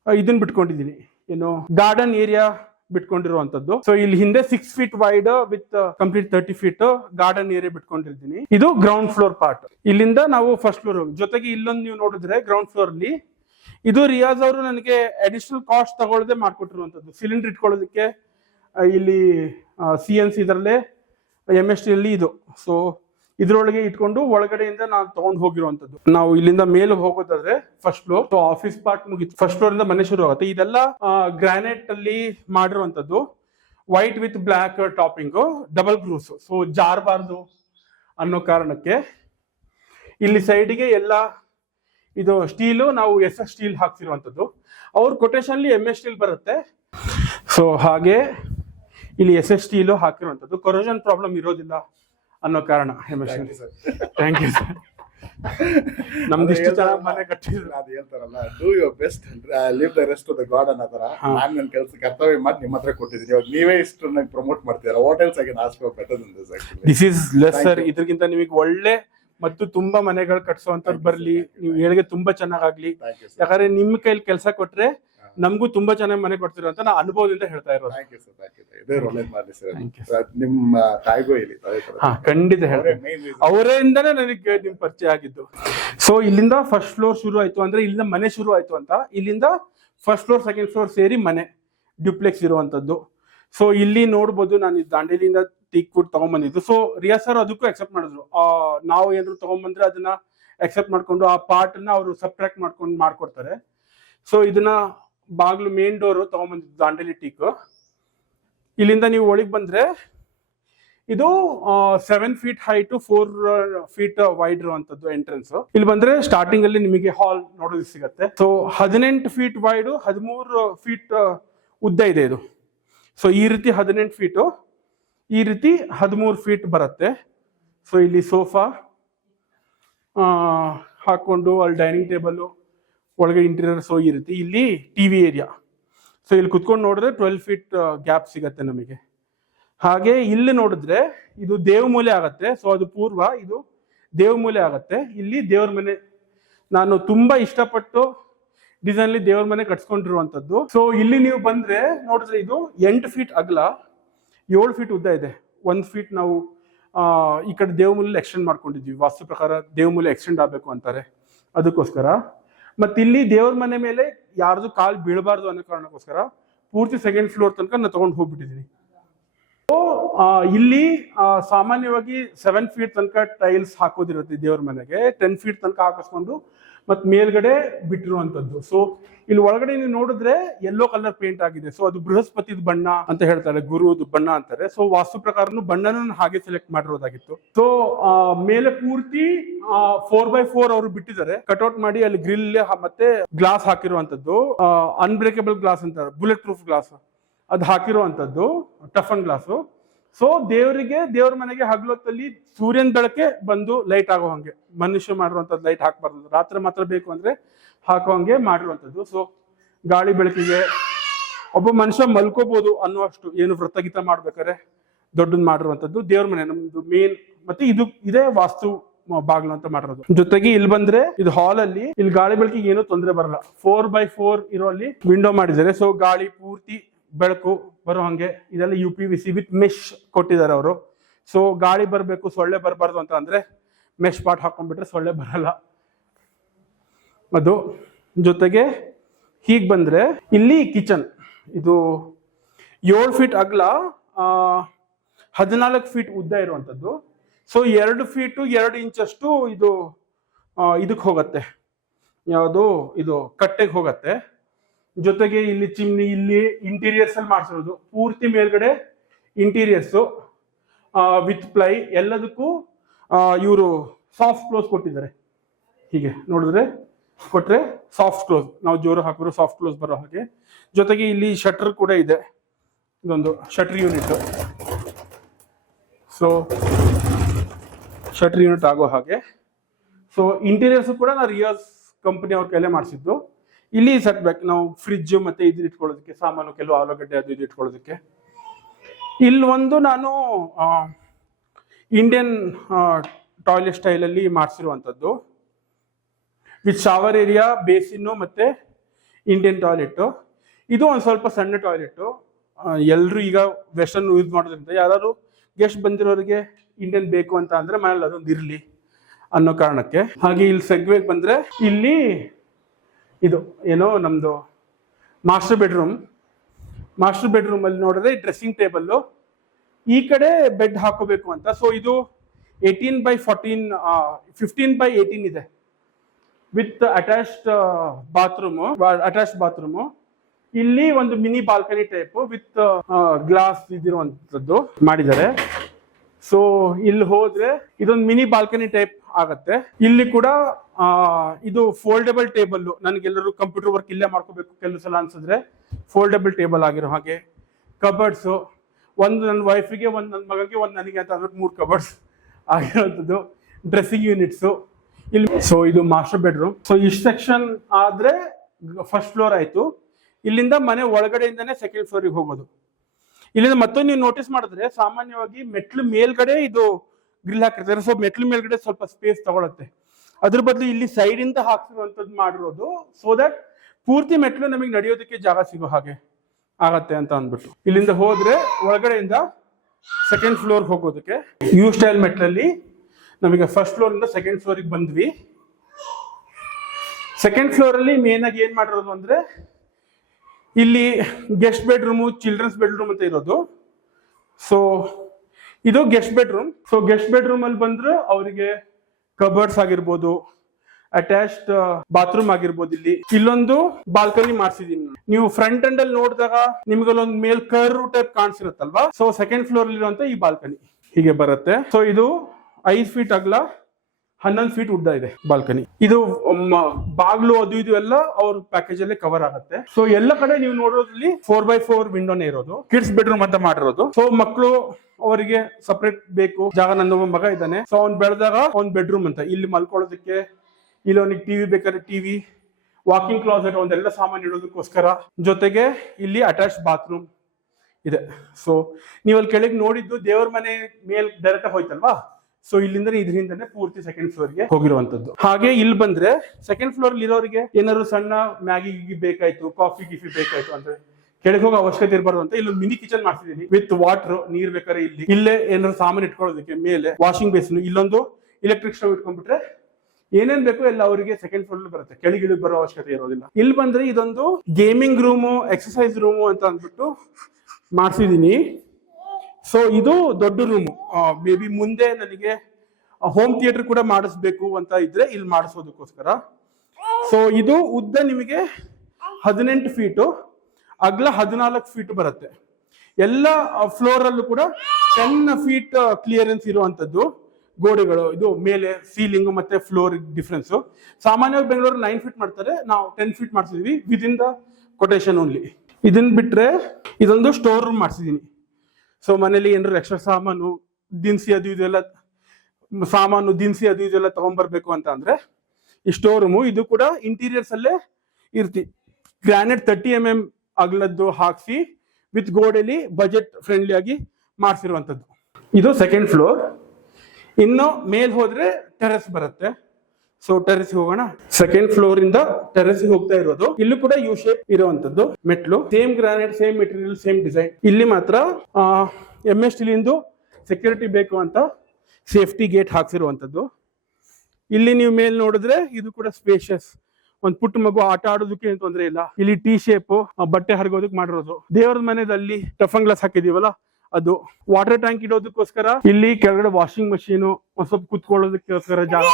ಇದನ್ನ ಬಿಟ್ಕೊಂಡಿದ್ದೀನಿ, ಏನು ಗಾರ್ಡನ್ ಏರಿಯಾ ಬಿಟ್ಕೊಂಡಿರುವಂತದ್ದು. ಸೊ ಇಲ್ಲಿ ಹಿಂದೆ 6 feet wide with complete 30 feet garden area ಬಿಟ್ಕೊಂಡಿರ್ತೀನಿ. ಇದು ಗ್ರೌಂಡ್ ಫ್ಲೋರ್ ಪಾರ್ಟ್. ಇಲ್ಲಿಂದ ನಾವು ಫಸ್ಟ್ ಫ್ಲೋರ್. ಜೊತೆಗೆ ಇಲ್ಲೊಂದು ನೀವು ನೋಡಿದ್ರೆ ಗ್ರೌಂಡ್ ಫ್ಲೋರ್ ಅಲ್ಲಿ ಇದು ರಿಯಾಜ್ ಅವರು ನನಗೆ ಅಡಿಷನಲ್ ಕಾಸ್ಟ್ ತಗೊಳ್ಳದೆ ಮಾಡ್ಕೊಟ್ಟಿರುವಂತದ್ದು. ಸಿಲಿಂಡರ್ ಇಟ್ಕೊಳ್ಳೋದಕ್ಕೆ ಇಲ್ಲಿ CNC ಇದರಲ್ಲೇ MS ಅಲ್ಲಿ ಇದು. ಸೊ ಇದ್ರೊಳಗೆ ಇಟ್ಕೊಂಡು ಒಳಗಡೆಯಿಂದ ನಾನು ತಗೊಂಡು ಹೋಗಿರುವಂತದ್ದು. ನಾವು ಇಲ್ಲಿಂದ ಮೇಲೆ ಹೋಗೋದಾದ್ರೆ first floor. So office part ಮುಗಿತು, ಫಸ್ಟ್ ಫ್ಲೋರ್ ಇಂದ ಮನೆ ಶುರು ಆಗುತ್ತೆ. ಇದೆಲ್ಲ ಗ್ರಾನೈಟ್ ಅಲ್ಲಿ ಮಾಡಿರುವಂತದ್ದು, white with black topping, double grooves. So ಜಾರಬಾರ್ದು ಅನ್ನೋ ಕಾರಣಕ್ಕೆ ಇಲ್ಲಿ ಸೈಡ್ಗೆ ಎಲ್ಲ ಇದು ಸ್ಟೀಲು, ನಾವು SS ಸ್ಟೀಲ್ ಹಾಕ್ಸಿರುವಂತದ್ದು. ಅವ್ರ ಕೊಟೇಶನ್ ಅಲ್ಲಿ MS ಸ್ಟೀಲ್ ಬರುತ್ತೆ. ಸೊ ಹಾಗೆ ಇಲ್ಲಿ SS ಸ್ಟೀಲು ಹಾಕಿರುವಂತದ್ದು. ಕೊರೋಷನ್ ಪ್ರಾಬ್ಲಮ್ ಇರೋದಿಲ್ಲ ಅನ್ನೋ ಕಾರಣ MS. Thank you sir. ನಮ್ದು ಇಷ್ಟು ಚೆನ್ನಾಗಿ ಮನೆ ಕಟ್ಟಿದ್ರು. ಅದು ಹೇಳ್ತಾರಲ್ಲ, do your best, leave the rest to the god ಅನ್ನೋ ತರ. ನಾನು ನನ್ನ ಕೆಲಸ ಕರ್ತವ್ಯ ಮಾಡಿ ನಿಮ್ಮ ಹತ್ರ ಕೊಟ್ಟಿದ್ದೀನಿ. ಇವಾಗ ನೀವೇ ಇಷ್ಟು ನಂಗೆ ಪ್ರಮೋಟ್ ಮಾಡ್ತೀರಾ. What else I can ask for better than this actually. This is less sir. ಇದಕ್ಕಿಂತ ನಿಮಗೆ ಒಳ್ಳೆ ಮತ್ತು ತುಂಬಾ ಮನೆಗಳು ಕಟ್ಸೋಂಥದ್ದು ಬರ್ಲಿ, ನೀವು ಹೇಳಿಗೆ ತುಂಬಾ ಚೆನ್ನಾಗಾಗ್ಲಿ. ಯಾಕಂದ್ರೆ ನಿಮ್ಮ ಕೈಲಿ ಕೆಲಸ ಕೊಟ್ರೆ ನಮಗೂ ತುಂಬಾ ಚೆನ್ನಾಗಿ ಮನೆ ಕೊಡ್ತೀರ ಅಂತ ನಾ ಅನುಭವದಿಂದ ಹೇಳ್ತಾ ಇರೋದು. ನಿಮ್ಮ ತಾಯಿಗೂ ಇಲ್ಲಿ ಖಂಡಿತ ಹೇಳ್ತೀನಿ, ಅವರಿಂದನೇ ನನಗೆ ನಿಮ್ ಪರಿಚಯ ಆಗಿದ್ದು. ಸೊ ಇಲ್ಲಿಂದ ಫಸ್ಟ್ ಫ್ಲೋರ್ ಶುರು ಆಯ್ತು ಅಂದ್ರೆ, ಇಲ್ಲಿಂದ ಮನೆ ಶುರು ಆಯ್ತು ಅಂತ, ಇಲ್ಲಿಂದ ಫಸ್ಟ್ ಫ್ಲೋರ್ ಸೆಕೆಂಡ್ ಫ್ಲೋರ್ ಸೇರಿ ಮನೆ ಡ್ಯೂಪ್ಲೆಕ್ಸ್ ಇರುವಂತದ್ದು. ಸೊ ಇಲ್ಲಿ ನೋಡ್ಬೋದು, ನಾನು ಈ ದಾಂಡೇಲಿಯಿಂದ ಟೀಕ್ ವುಡ್ ತಗೊಂಡ್ಬಂದಿದ್ದು. ಸೊ ರಿಯಾಜ್ ಸರ್ ಅದಕ್ಕೂ ಅಕ್ಸೆಪ್ಟ್ ಮಾಡಿದ್ರು. ನಾವು ಏನಾದ್ರು ತಗೊಂಡ್ಬಂದ್ರೆ ಅದನ್ನ ಅಕ್ಸೆಪ್ಟ್ ಮಾಡ್ಕೊಂಡು ಆ ಪಾರ್ಟ್ ನ ಅವರು ಸಬ್ಟ್ರಾಕ್ಟ್ ಮಾಡ್ಕೊಂಡು ಮಾಡ್ಕೊಡ್ತಾರೆ. ಸೊ ಇದನ್ನ ಬಾಗ್ಲು ಮೇನ್ ಡೋರ್ ತಗೊಂಡ್ಬಂದಿದ್ದು ದಾಂಡೇಲಿ ಟೀಕ್. ಇಲ್ಲಿಂದ ನೀವು ಒಳಗೆ ಬಂದ್ರೆ ಇದು 7 feet ಹೈಟ್ 4 feet ವೈಡ್ ಇರುವಂತದ್ದು ಎಂಟ್ರೆನ್ಸ್. ಇಲ್ಲಿ ಬಂದ್ರೆ ಸ್ಟಾರ್ಟಿಂಗ್ ಅಲ್ಲಿ ನಿಮಗೆ ಹಾಲ್ ನೋಡೋದಕ್ಕೆ ಸಿಗತ್ತೆ. ಸೊ 18 feet ವೈಡ್ 13 feet ಉದ್ದ ಇದೆ ಇದು. ಸೊ ಈ ರೀತಿ 18 feet, ಈ ರೀತಿ 13 feet ಬರುತ್ತೆ. ಸೊ ಇಲ್ಲಿ ಸೋಫಾ ಹಾಕೊಂಡು ಅಲ್ಲಿ ಡೈನಿಂಗ್ ಟೇಬಲ್ ಒಳಗೆ ಇಂಟೀರಿಯರ್. ಸೊ ಈ ರೀತಿ ಇಲ್ಲಿ ಟಿವಿ ಏರಿಯಾ. ಸೊ ಇಲ್ಲಿ ಕುತ್ಕೊಂಡು ನೋಡಿದ್ರೆ 12 feet ಗ್ಯಾಪ್ ಸಿಗತ್ತೆ ನಮಗೆ. ಹಾಗೆ ಇಲ್ಲಿ ನೋಡಿದ್ರೆ ಇದು ದೇವಮೂಲೆ ಆಗತ್ತೆ. ಸೊ ಅದು ಪೂರ್ವ, ಇದು ದೇವಮೂಲೆ ಆಗತ್ತೆ. ಇಲ್ಲಿ ದೇವ್ರ ಮನೆ, ನಾನು ತುಂಬಾ ಇಷ್ಟಪಟ್ಟು ಡಿಸೈನ್ ಅಲ್ಲಿ ದೇವ್ರ ಮನೆ ಕಟ್ಸ್ಕೊಂಡಿರುವಂತದ್ದು. ಸೊ ಇಲ್ಲಿ ನೀವು ಬಂದ್ರೆ ನೋಡಿದ್ರೆ ಇದು 8 feet ಅಗಲ, 7 feet ಉದ್ದ ಇದೆ. 1 feet ನಾವು ಈ ಕಡೆ ದೇವಮೂಲೆ ಎಕ್ಸ್ಟೆಂಡ್ ಮಾಡ್ಕೊಂಡಿದ್ವಿ. ವಾಸ್ತು ಪ್ರಕಾರ ದೇವಮೂಲೆ ಎಕ್ಸ್ಟೆಂಡ್ ಆಗ್ಬೇಕು ಅಂತಾರೆ, ಅದಕ್ಕೋಸ್ಕರ. ಮತ್ತೆ ಇಲ್ಲಿ ದೇವ್ರ ಮನೆ ಮೇಲೆ ಯಾರ್ದು ಕಾಲ್ ಬೀಳಬಾರ್ದು ಅನ್ನೋ ಕಾರಣಕ್ಕೋಸ್ಕರ ಪೂರ್ತಿ 2nd floor ತನಕ ನಾನು ತಗೊಂಡು ಹೋಗ್ಬಿಟ್ಟಿದ್ದೀನಿ. ಇಲ್ಲಿ ಸಾಮಾನ್ಯವಾಗಿ 7 feet ತನಕ ಟೈಲ್ಸ್ ಹಾಕೋದಿರುತ್ತೆ ದೇವ್ರ ಮನೆಗೆ, 10 feet ತನಕ ಹಾಕಿಸ್ಕೊಂಡು ಮತ್ ಮೇಲ್ಗಡೆ ಬಿಟ್ಟಿರುವಂತದ್ದು. ಸೊ ಇಲ್ಲಿ ಒಳಗಡೆ ನೀವು ನೋಡಿದ್ರೆ ಯೆಲ್ಲೋ ಕಲರ್ ಪೇಂಟ್ ಆಗಿದೆ. ಸೊ ಅದು ಬೃಹಸ್ಪತಿದ ಬಣ್ಣ ಅಂತ ಹೇಳ್ತಾರೆ, ಗುರುದು ಬಣ್ಣ ಅಂತಾರೆ. ಸೊ ವಾಸ್ತು ಪ್ರಕಾರನು ಬಣ್ಣನ ಹಾಗೆ ಸೆಲೆಕ್ಟ್ ಮಾಡಿರೋದಾಗಿತ್ತು. ಸೊ ಮೇಲೆ ಪೂರ್ತಿ 4x4 ಅವರು ಬಿಟ್ಟಿದ್ದಾರೆ, ಕಟ್ಔಟ್ ಮಾಡಿ ಅಲ್ಲಿ ಗ್ರಿಲ್ ಮತ್ತೆ ಗ್ಲಾಸ್ ಹಾಕಿರುವಂತದ್ದು. ಅನ್ಬ್ರೇಕಬಲ್ ಗ್ಲಾಸ್ ಅಂತಾರೆ, ಬುಲೆಟ್ ಪ್ರೂಫ್ ಗ್ಲಾಸ್, ಅದು ಹಾಕಿರುವಂತದ್ದು ಟಫನ್ ಗ್ಲಾಸು. ಸೊ ದೇವ್ರ ಮನೆಗೆ ಹಗಲೊತ್ತಲ್ಲಿ ಸೂರ್ಯನ ಬೆಳಕೆ ಬಂದು ಲೈಟ್ ಆಗೋ ಹಂಗೆ, ಮನುಷ್ಯ ಮಾಡಿರುವಂತದ್ದು ಲೈಟ್ ಹಾಕ್ಬಾರ್ದು, ರಾತ್ರಿ ಮಾತ್ರ ಬೇಕು ಅಂದ್ರೆ ಹಾಕೋ ಹಂಗೆ ಮಾಡಿರುವಂತದ್ದು. ಸೊ ಗಾಳಿ ಬೆಳಕಿಗೆ ಒಬ್ಬ ಮನುಷ್ಯ ಮಲ್ಕೋಬಹುದು ಅನ್ನುವಷ್ಟು, ಏನು ವೃತ್ತಗೀತ ಮಾಡ್ಬೇಕಾರೆ ದೊಡ್ಡದ್ ಮಾಡಿರುವಂತದ್ದು ದೇವ್ರ ಮನೆ ನಮ್ದು ಮೇನ್. ಮತ್ತೆ ಇದೇ ವಾಸ್ತು ಬಾಗ್ಲು ಅಂತ ಮಾಡಿರೋದು. ಜೊತೆಗೆ ಇಲ್ಲಿ ಬಂದ್ರೆ ಇದು ಹಾಲ್ ಅಲ್ಲಿ, ಇಲ್ಲಿ ಗಾಳಿ ಬೆಳಕಿಗೆ ಏನೂ ತೊಂದರೆ ಬರಲ್ಲ. 4x4 ಇರೋ ಅಲ್ಲಿ ವಿಂಡೋ ಮಾಡಿದ್ದಾರೆ. ಸೊ ಗಾಳಿ ಪೂರ್ತಿ ಬೆಳಕು ಬರೋ ಹಂಗೆ ಇದೆಲ್ಲ UPVC ವಿತ್ ಮೆಶ್ ಕೊಟ್ಟಿದ್ದಾರೆ ಅವರು. ಸೊ ಗಾಳಿ ಬರಬೇಕು, ಸೊಳ್ಳೆ ಬರಬಾರ್ದು ಅಂತ ಅಂದ್ರೆ ಮೆಶ್ ಪಾಟ್ ಹಾಕೊಂಡ್ಬಿಟ್ರೆ ಸೊಳ್ಳೆ ಬರಲ್ಲ. ಅದು ಜೊತೆಗೆ ಹೀಗ್ ಬಂದ್ರೆ ಇಲ್ಲಿ ಕಿಚನ್, ಇದು 7 feet ಅಗಲ 14 feet ಉದ್ದ ಇರುವಂತದ್ದು. ಸೊ 2 feet 2 inch ಅಷ್ಟು ಇದು ಇದಕ್ಕೆ ಹೋಗತ್ತೆ, ಯಾವುದು ಇದು ಕಟ್ಟೆಗೆ ಹೋಗತ್ತೆ. ಜೊತೆಗೆ ಇಲ್ಲಿ ಚಿಮ್ನಿ, ಇಲ್ಲಿ ಇಂಟೀರಿಯರ್ಸ್ ಅಲ್ಲಿ ಮಾಡಿಸಿರೋದು ಪೂರ್ತಿ ಮೇಲ್ಗಡೆ ಇಂಟೀರಿಯರ್ಸ್ ವಿತ್ ಪ್ಲೈ, ಎಲ್ಲದಕ್ಕೂ ಇವರು ಸಾಫ್ಟ್ ಕ್ಲೋಸ್ ಕೊಟ್ಟಿದ್ದಾರೆ. ಹೀಗೆ ನೋಡಿದ್ರೆ ಕೊಟ್ರೆ ಸಾಫ್ಟ್ ಕ್ಲೋಸ್, ನಾವು ಜೋರು ಹಾಕಿದ್ರು ಸಾಫ್ಟ್ ಕ್ಲೋಸ್ ಬರೋ ಹಾಗೆ. ಜೊತೆಗೆ ಇಲ್ಲಿ ಶಟರ್ ಕೂಡ ಇದೆ, ಇದೊಂದು shutter unit. So shutter unit ಆಗೋ ಹಾಗೆ. ಸೊ ಇಂಟೀರಿಯರ್ಸ್ ಕೂಡ ನಾವು ರಿಯಾಸ್ ಕಂಪನಿ ಅವ್ರ ಕೈಲೇ ಮಾಡಿಸಿದ್ದು. ಇಲ್ಲಿ ಸೆಟ್ ಬ್ಯಾಕ್, ನಾವು ಫ್ರಿಜ್ ಮತ್ತೆ ಇದು ಇಟ್ಕೊಳ್ಳೋದಕ್ಕೆ ಸಾಮಾನು, ಕೆಲವು ಆಲೂಗಡ್ಡೆ ಅದು ಇದು ಇಟ್ಕೊಳ್ಳೋದಕ್ಕೆ. ಇಲ್ಲಿ ಒಂದು ನಾನು ಇಂಡಿಯನ್ ಟಾಯ್ಲೆಟ್ ಸ್ಟೈಲ್ ಅಲ್ಲಿ ಮಾಡಿಸಿರುವಂತದ್ದು ವಿತ್ ಶವರ್ ಏರಿಯಾ, ಬೇಸಿನ್ನು ಮತ್ತೆ ಇಂಡಿಯನ್ ಟಾಯ್ಲೆಟ್. ಇದು ಒಂದು ಸ್ವಲ್ಪ ಸಣ್ಣ ಟಾಯ್ಲೆಟ್. ಎಲ್ಲರೂ ಈಗ ವೆಸ್ಟರ್ನ್ ಯೂಸ್ ಮಾಡೋದ್ರಿಂದ ಯಾರು ಗೆಸ್ಟ್ ಬಂದಿರೋರಿಗೆ ಇಂಡಿಯನ್ ಬೇಕು ಅಂತ ಅಂದ್ರೆ ಮನೇಲಿ ಅದೊಂದು ಇರ್ಲಿ ಅನ್ನೋ ಕಾರಣಕ್ಕೆ. ಹಾಗೆ ಇಲ್ಲಿ ಸೆಗ್ವೇಗ್ ಬಂದ್ರೆ ಇಲ್ಲಿ ಇದು ಏನೋ ನಮ್ದು ಮಾಸ್ಟರ್ ಬೆಡ್ರೂಮ್. ಮಾಸ್ಟರ್ ಬೆಡ್ರೂಮ್ ಅಲ್ಲಿ ನೋಡಿದ್ರೆ ಡ್ರೆಸ್ಸಿಂಗ್ ಟೇಬಲ್, ಈ ಕಡೆ ಬೆಡ್ ಹಾಕೋಬೇಕು ಅಂತ. ಸೊ ಇದು 18x14 15x18 ಇದೆ ವಿತ್ ಅಟ್ಯಾಚ್ಡ್ ಬಾತ್ರೂಮ್. ಇಲ್ಲಿ ಒಂದು mini balcony type with glass ಇದಿರುವಂತದ್ದು ಮಾಡಿದ್ದಾರೆ. ಸೊ ಇಲ್ಲಿ ಹೋದ್ರೆ ಇದೊಂದು ಮಿನಿ ಬಾಲ್ಕನಿ ಟೈಪ್ ಆಗತ್ತೆ. ಇಲ್ಲಿ ಕೂಡ ಇದು ಫೋಲ್ಡಬಲ್ ಟೇಬಲ್, ನನಗೆಲ್ಲರೂ ಕಂಪ್ಯೂಟರ್ ವರ್ಕ್ ಇಲ್ಲೇ ಮಾಡ್ಕೋಬೇಕು ಕೆಲವು ಸಲ ಅನ್ಸಿದ್ರೆ ಫೋಲ್ಡಬಲ್ ಟೇಬಲ್ ಆಗಿರೋ ಹಾಗೆ. ಕಬರ್ಡ್ಸ್, ಒಂದು ನನ್ನ ವೈಫಿಗೆ, ಒಂದು ನನ್ನ ಮಗಗೆ, ಒಂದು ನನಗೆ ಅಂತ ಅಂದ್ರೆ 3 ಕಬರ್ಡ್ಸ್ ಆಗಿರೋಂಥದ್ದು. ಡ್ರೆಸ್ಸಿಂಗ್ ಯೂನಿಟ್ಸ್ ಇಲ್ಲಿ. ಸೊ ಇದು ಮಾಸ್ಟರ್ ಬೆಡ್ರೂಮ್. ಸೊ ಇಷ್ಟು ಸೆಕ್ಷನ್ ಆದ್ರೆ ಫಸ್ಟ್ ಫ್ಲೋರ್ ಆಯ್ತು. ಇಲ್ಲಿಂದ ಮನೆ ಒಳಗಡೆಯಿಂದಾನೆ 2nd ಫ್ಲೋರಿಗೆ ಹೋಗೋದು. ಇಲ್ಲಿಂದ ಮತ್ತೊಂದು ನೀವು ನೋಟಿಸ್ ಮಾಡಿದ್ರೆ ಸಾಮಾನ್ಯವಾಗಿ ಮೆಟ್ಲು ಮೇಲ್ಗಡೆ ಇದು ಗ್ರಿಲ್ ಹಾಕಿರ್ತಾರೆ. ಸೊ ಮೆಟ್ಲು ಮೇಲ್ಗಡೆ ಸ್ವಲ್ಪ ಸ್ಪೇಸ್ ತಗೊಳುತ್ತೆ. ಅದ್ರ ಬದಲು ಇಲ್ಲಿ ಸೈಡ್ ಇಂದ ಹಾಕ್ಸಿರುವಂತದ್ದು ಮಾಡಿರೋದು, ಸೊ ದಟ್ ಪೂರ್ತಿ ಮೆಟ್ಲು ನಮಗೆ ನಡೆಯೋದಕ್ಕೆ ಜಾಗ ಸಿಗೋ ಹಾಗೆ ಆಗತ್ತೆ ಅಂತ ಅಂದ್ಬಿಟ್ಟು. ಇಲ್ಲಿಂದ ಹೋದ್ರೆ ಒಳಗಡೆಯಿಂದ 2nd ಫ್ಲೋರ್ ಹೋಗೋದಕ್ಕೆ ಯು ಸ್ಟೈಲ್ ಮೆಟ್ಲಲ್ಲಿ ನಮಗೆ ಫಸ್ಟ್ ಫ್ಲೋರ್ ಇಂದ 2nd ಫ್ಲೋರಿಗೆ ಬಂದ್ವಿ. 2nd ಫ್ಲೋರ್ ಅಲ್ಲಿ ಮೇನ್ ಆಗಿ ಏನ್ ಮಾಡಿರೋದು ಅಂದ್ರೆ ಇಲ್ಲಿ ಗೆಸ್ಟ್ ಬೆಡ್ರೂಮು, ಚಿಲ್ಡ್ರನ್ಸ್ ಬೆಡ್ರೂಮ್ ಅಂತ ಇರೋದು. ಸೊ ಇದು guest bedroom. So guest bedroom ಅಲ್ಲಿ ಬಂದ್ರೆ ಅವರಿಗೆ ಕಬರ್ಡ್ಸ್ ಆಗಿರ್ಬೋದು, ಅಟ್ಯಾಚ್ಡ್ ಬಾತ್ರೂಮ್ ಆಗಿರ್ಬೋದು. ಇಲ್ಲೊಂದು ಬಾಲ್ಕನಿ ಮಾಡ್ಸಿದೀನಿ. ನೀವು ಫ್ರಂಟ್ ಎಂಡ್ ಅಲ್ಲಿ ನೋಡಿದಾಗ ನಿಮ್ಗೆ ಅಲ್ಲೊಂದು ಮೇಲ್ ಕರ್ವ್ ಟೈಪ್ ಕಾಣಿಸಿರುತ್ತಲ್ವಾ, ಸೊ ಸೆಕೆಂಡ್ ಫ್ಲೋರ್ ಇರುವಂತ ಈ ಬಾಲ್ಕನಿ ಹೀಗೆ ಬರುತ್ತೆ. ಸೊ ಇದು 5 ಫೀಟ್ ಅಗಲ 11 ಫೀಟ್ ಉದ್ದ ಇದೆ ಬಾಲ್ಕನಿ. ಇದು ಬಾಗ್ಲು ಅದು ಇದು ಎಲ್ಲ ಅವ್ರ ಪ್ಯಾಕೇಜ್ ಅಲ್ಲಿ ಕವರ್ ಆಗುತ್ತೆ. ಸೊ ಎಲ್ಲ ಕಡೆ ನೀವು ನೋಡೋದ್ರಲ್ಲಿ 4x4 ವಿಂಡೋನೇ ಇರೋದು, ಕಿಡ್ಸ್ ಬೆಡ್ರೂಮ್ ಅಂತ ಮಾಡಿರೋದು. ಸೊ ಮಕ್ಕಳು ಅವರಿಗೆ ಸಪರೇಟ್ ಬೇಕು ಜಾಗ. ನನ್ನ ಮಗ ಇದ್ದಾನೆ, ಸೊ ಅವ್ನ್ ಬೆಳೆದಾಗ ಅವ್ನ್ ಬೆಡ್ರೂಮ್ ಅಂತ ಇಲ್ಲಿ ಮಲ್ಕೊಳ್ಳೋದಕ್ಕೆ, ಇಲ್ಲಿ ಅವನಿಗೆ ಟಿವಿ ಬೇಕಾದ್ರೆ ಟಿವಿ, ವಾಕಿಂಗ್ ಕ್ಲಾಸೆಟ್, ಒಂದೆಲ್ಲ ಸಾಮಾನು ಇಡೋದಕ್ಕೋಸ್ಕರ. ಜೊತೆಗೆ ಇಲ್ಲಿ ಅಟ್ಯಾಚ್ ಬಾತ್ರೂಮ್ ಇದೆ. ಸೊ ನೀವು ಅಲ್ಲಿ ಕೆಳಗೆ ನೋಡಿದ್ದು ದೇವ್ರ ಮನೆ ಮೇಲ್ ಡೈರೆಕ್ಟ್ ಹೋಯ್ತಲ್ವಾ, ಸೊ ಇಲ್ಲಿಂದ ಇದರಿಂದನೇ ಪೂರ್ತಿ ಸೆಕೆಂಡ್ ಫ್ಲೋರ್ ಗೆ ಹೋಗಿರುವಂತದ್ದು. ಹಾಗೆ ಇಲ್ಲಿ ಬಂದ್ರೆ ಸೆಕೆಂಡ್ ಫ್ಲೋರ್ ಇರೋರಿಗೆ ಏನಾದ್ರು ಸಣ್ಣ ಮ್ಯಾಗಿ ಬೇಕಾಯ್ತು, ಕಾಫಿ ಗಿಫಿ ಬೇಕಾಯ್ತು ಅಂದ್ರೆ ಕೆಳಗೆ ಹೋಗೋ ಅವಶ್ಯಕತೆ ಇರಬಾರ್ದು ಅಂತ ಇಲ್ಲೊಂದು ಮಿನಿ ಕಿಚನ್ ಮಾಡ್ತಿದೀನಿ ವಿತ್ ವಾಟರ್, ನೀರ್ ಬೇಕಾದ್ರೆ ಇಲ್ಲೇ ಏನಾದ್ರು ಸಾಮಾನು ಇಟ್ಕೊಳ್ಳೋದಕ್ಕೆ. ಮೇಲೆ ವಾಷಿಂಗ್ ಬೇಸಿನ್, ಇಲ್ಲೊಂದು ಎಲೆಕ್ಟ್ರಿಕ್ ಸ್ಟವ್ ಇಟ್ಕೊಂಡ್ಬಿಟ್ರೆ ಏನೇನ್ ಬೇಕು ಎಲ್ಲ ಅವರಿಗೆ ಸೆಕೆಂಡ್ ಫ್ಲೋರ್ ಬರುತ್ತೆ, ಕೆಳಗಿಳಿ ಬರೋ ಅವಶ್ಯಕತೆ ಇರೋದಿಲ್ಲ. ಇಲ್ಲಿ ಬಂದ್ರೆ ಇದೊಂದು ಗೇಮಿಂಗ್ ರೂಮು, ಎಕ್ಸರ್ಸೈಸ್ ರೂಮು ಅಂತ ಅಂದ್ಬಿಟ್ಟು ಮಾಡ್ಸಿದೀನಿ. ಸೊ ಇದು ದೊಡ್ಡ ರೂಮು. ಮೇ ಬಿ ಮುಂದೆ ನನಗೆ ಹೋಮ್ ಥಿಯೇಟರ್ ಕೂಡ ಮಾಡಿಸ್ಬೇಕು ಅಂತ ಇದ್ರೆ ಇಲ್ಲಿ ಮಾಡಿಸೋದಕ್ಕೋಸ್ಕರ. ಸೊ ಇದು ಉದ್ದ ನಿಮಗೆ 18 ಫೀಟು, ಅಗಲ 14 ಫೀಟ್ ಬರುತ್ತೆ. ಎಲ್ಲ ಫ್ಲೋರ್ ಅಲ್ಲೂ ಕೂಡ 10 ಫೀಟ್ ಕ್ಲಿಯರೆನ್ಸ್ ಇರುವಂತದ್ದು ಗೋಡೆಗಳು. ಇದು ಮೇಲೆ ಸೀಲಿಂಗ್ ಮತ್ತೆ ಫ್ಲೋರ್ ಡಿಫ್ರೆನ್ಸ್. ಸಾಮಾನ್ಯವಾಗಿ ಬೆಂಗಳೂರು 9 ಫೀಟ್ ಮಾಡ್ತಾರೆ, ನಾವು 10 ಫೀಟ್ ಮಾಡ್ಸಿದೀವಿ ವಿದಿನ್ ದ ಕೊಟೇಶನ್ ಓನ್ಲಿ. ಇದನ್ನ ಬಿಟ್ರೆ ಇದೊಂದು ಸ್ಟೋರ್ ರೂಮ್ ಮಾಡ್ಸಿದೀನಿ. ಸೊ ಮನೇಲಿ ಏನಾದ್ರು ಎಕ್ಸ್ಟ್ರಾ ಸಾಮಾನು, ದಿನಸಿ ಅದು ಇದೆಲ್ಲ ತಗೊಂಡ್ಬರ್ಬೇಕು ಅಂತ ಅಂದ್ರೆ ಈ ಸ್ಟೋರ್ ರೂಮು. ಇದು ಕೂಡ ಇಂಟೀರಿಯರ್ಸ್ ಅಲ್ಲೇ ಇರ್ತಿ, ಗ್ರಾನೈಟ್ 30 mm ಅಗಲದ್ದು ಹಾಕ್ಸಿ ವಿತ್ ಗೋಡೆಲಿ ಬಜೆಟ್ ಫ್ರೆಂಡ್ಲಿ ಆಗಿ ಮಾಡಿಸಿರುವಂತದ್ದು. ಇದು ಸೆಕೆಂಡ್ ಫ್ಲೋರ್. ಇನ್ನು ಮೇಲ್ ಹೋದ್ರೆ ಟೆರೆಸ್ ಬರುತ್ತೆ. ಸೊ ಟೆರೆಸ್ ಹೋಗೋಣ. ಸೆಕೆಂಡ್ ಫ್ಲೋರ್ ಇಂದ ಟೆರೆಸ್ ಹೋಗ್ತಾ ಇರೋದು. ಇಲ್ಲೂ ಕೂಡ ಯು ಶೇಪ್ ಇರುವಂತದ್ದು ಮೆಟ್ಲು, same granite, same material, same design. ಇಲ್ಲಿ ಮಾತ್ರ MS ಸ್ಟೀಲಿಂದು ಸೆಕ್ಯೂರಿಟಿ ಬೇಕು ಅಂತ ಸೇಫ್ಟಿ ಗೇಟ್ ಹಾಕ್ಸಿರುವಂತದ್ದು. ಇಲ್ಲಿ ನೀವು ಮೇಲ್ ನೋಡಿದ್ರೆ ಇದು ಕೂಡ ಸ್ಪೇಷಿಯಸ್, ಒಂದ್ ಪುಟ್ಟ ಮಗು ಆಟ ಆಡೋದಕ್ಕೆ ಏನ್ ತೊಂದ್ರೆ ಇಲ್ಲ. ಇಲ್ಲಿ ಟಿ ಶೇಪ್ ಬಟ್ಟೆ ಹರಗೋದಕ್ಕೆ ಮಾಡಿರೋದು. ದೇವರ ಮನೆಯಲ್ಲಿ ಟಫನ್ ಗ್ಲಾಸ್ ಹಾಕಿದೀವಲ್ಲ ಅದು. ವಾಟರ್ ಟ್ಯಾಂಕ್ ಇಡೋದಕ್ಕೋಸ್ಕರ ಇಲ್ಲಿ ಕೆಳಗಡೆ ವಾಷಿಂಗ್ ಮಷೀನ್, ಒಂದ್ ಸ್ವಲ್ಪ ಕುತ್ಕೊಳ್ಳೋದಕ್ಕೋಸ್ಕರ ಜಾಗ,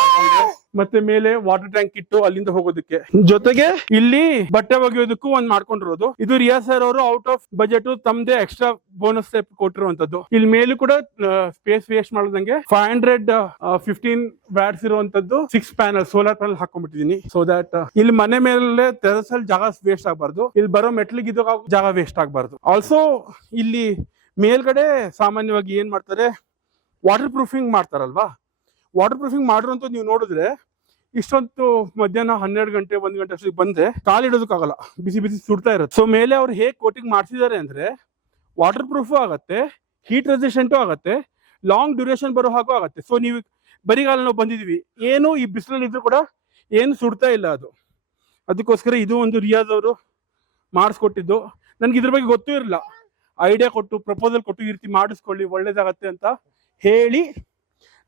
ಮತ್ತೆ ಮೇಲೆ ವಾಟರ್ ಟ್ಯಾಂಕ್ ಇಟ್ಟು ಅಲ್ಲಿಂದ ಹೋಗೋದಕ್ಕೆ. ಜೊತೆಗೆ ಇಲ್ಲಿ ಬಟ್ಟೆ ಒಗೆಯೋದಕ್ಕೂ ಒಂದ್ ಮಾಡ್ಕೊಂಡಿರೋದು. ಇದು ರಿಯಾಸ್ ಸರ್ ಅವರು ಔಟ್ ಆಫ್ ಬಜೆಟ್ ತಮ್ಮದೇ ಎಕ್ಸ್ಟ್ರಾ ಬೋನಸ್ ಟೈಪ್ ಕೊಟ್ಟಿರುವಂತದ್ದು. ಇಲ್ಲಿ ಮೇಲೂ ಕೂಡ ಸ್ಪೇಸ್ ವೇಸ್ಟ್ ಮಾಡೋದಂಗೆ 515 ವ್ಯಾಟ್ಸ್ ಇರುವಂತದ್ದು 6 ಪ್ಯಾನಲ್ ಸೋಲಾರ್ ಪ್ಯಾನಲ್ ಹಾಕೊಂಡ್ಬಿಟ್ಟಿದೀನಿ. ಸೊ ದಟ್ ಇಲ್ಲಿ ಮನೆ ಮೇಲೆ ಟೆರೆಸ್ ಅಲ್ಲಿ ಜಾಗ ವೇಸ್ಟ್ ಆಗ್ಬಾರ್ದು, ಇಲ್ಲಿ ಬರೋ ಮೆಟ್ಲಿಗೆ ಇದು ಜಾಗ ವೇಸ್ಟ್ ಆಗ್ಬಾರ್ದು. ಆಲ್ಸೋ ಇಲ್ಲಿ ಮೇಲ್ಗಡೆ ಸಾಮಾನ್ಯವಾಗಿ ಏನ್ ಮಾಡ್ತಾರೆ, ವಾಟರ್ ಪ್ರೂಫಿಂಗ್ ಮಾಡ್ತಾರಲ್ವಾ. ವಾಟರ್ ಪ್ರೂಫಿಂಗ್ ಮಾಡಿರೋಂಥದ್ದು ನೀವು ನೋಡಿದ್ರೆ ಇಷ್ಟೊಂದು ಮಧ್ಯಾಹ್ನ 12 ಗಂಟೆ 1 ಗಂಟೆ ಅಷ್ಟೊತ್ತಿಗೆ ಬಂದ್ರೆ ಕಾಲಿಡೋದಕ್ಕಾಗಲ್ಲ, ಬಿಸಿ ಬಿಸಿ ಸುಡ್ತಾ ಇರುತ್ತೆ. ಸೊ ಮೇಲೆ ಅವ್ರು ಹೇಗೆ ಕೋಟಿಂಗ್ ಮಾಡ್ಸಿದ್ದಾರೆ ಅಂದ್ರೆ ವಾಟರ್ ಪ್ರೂಫು ಆಗತ್ತೆ, ಹೀಟ್ ರೆಸಿಸ್ಟೆಂಟು ಆಗತ್ತೆ, ಲಾಂಗ್ ಡ್ಯೂರೇಷನ್ ಬರೋ ಹಾಗೂ ಆಗತ್ತೆ. ಸೊ ನೀವು ಬರಿಗಾಲ ನಾವು ಬಂದಿದೀವಿ, ಏನು ಈ ಬಿಸಿಲಲ್ಲಿ ಇದ್ರೂ ಕೂಡ ಏನು ಸುಡ್ತಾ ಇಲ್ಲ ಅದು. ಅದಕ್ಕೋಸ್ಕರ ಇದು ಒಂದು ರಿಯಾಜ್ ಅವರು ಮಾಡಿಸ್ಕೊಟ್ಟಿದ್ದು. ನನ್ಗೆ ಇದ್ರ ಬಗ್ಗೆ ಗೊತ್ತೂ ಇರಲಿಲ್ಲ, ಐಡಿಯಾ ಕೊಟ್ಟು ಪ್ರಪೋಸಲ್ ಕೊಟ್ಟು ಈ ರೀತಿ ಮಾಡಿಸ್ಕೊಳ್ಳಿ ಒಳ್ಳೇದಾಗತ್ತೆ ಅಂತ ಹೇಳಿ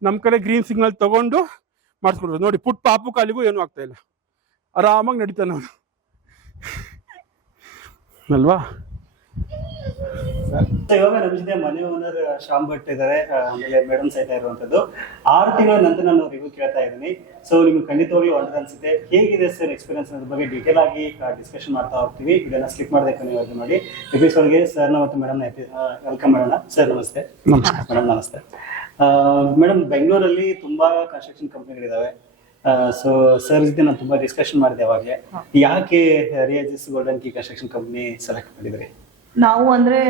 ನಮ್ಮ ಕಡೆ ಗ್ರೀನ್ ಸಿಗ್ನಲ್ ತಗೊಂಡು ಮಾಡಿಸ್ಕೊಡ್ಬೋದು. ನೋಡಿ ಪುಟ್ ಪಾಪು ಕಾಲಿಗೂ ಏನೂ ಆಗ್ತಾ ಇಲ್ಲ, ಆರಾಮಾಗಿ ನಡೀತಾನೆ ಅವನು ಅಲ್ವಾ. ಇವಾಗ ನಮ್ಮ ಜೊತೆ ಮನೆ ಓನರ್ ಶ್ಯಾಮ್ ಭಟ್ ಇದ್ದಾರೆ, ಆಮೇಲೆ ಮೇಡಮ್ ಸಹಿತ ಇರುವಂತದ್ದು. 6 ತಿಂಗಳ ನಂತರ ನಾನು ರಿವ್ಯೂ ಕೇಳ್ತಾ ಇದ್ದೀನಿ. ಸೊ ನಿಮ್ಗೆ ಖಂಡಿತವಾಗ್ಲೂ ಆರ್ಡರ್ ಅನ್ಸುತ್ತೆ. ಹೇಗಿದೆ ಸರ್ ಎಕ್ಸ್ಪೀರಿಯನ್ಸ್ ಅನ್ನೋದ್ರ ಬಗ್ಗೆ ಡೀಟೇಲ್ ಆಗಿ ಡಿಸ್ಕಷನ್ ಮಾಡ್ತಾ ಹೋಗ್ತೀವಿ. ಇದನ್ನ ಸ್ಲಿಪ್ ಮಾಡಬೇಕು ನೀವು ಅದು ನೋಡಿ. ಎಪಿಸೋಡ್ಗೆ ಸರ್ನ ಮತ್ತು ಮೇಡಮ್ ವೆಲ್ಕಮ್ ಮಾಡೋಣ. ಸರ್ ನಮಸ್ತೆ. ಮೇಡಮ್ ನಮಸ್ತೆ. ಮೇಡಮ್, ಬೆಂಗಳೂರಲ್ಲಿ ತುಂಬಾ ಕನ್ಸ್ಟ್ರಕ್ಷನ್ ಕಂಪ್ನಿಗಳಿದಾವೆ. ಸೊ ಸರ್ ಜೊತೆ ನಾನು ತುಂಬಾ ಡಿಸ್ಕಷನ್ ಮಾಡಿದೆ ಅವಾಗಲೇ. ಯಾಕೆ Riyaz's Golden Key Construction company select ಮಾಡಿದ್ರಿ? ನಾವು ಅಂದ್ರೆ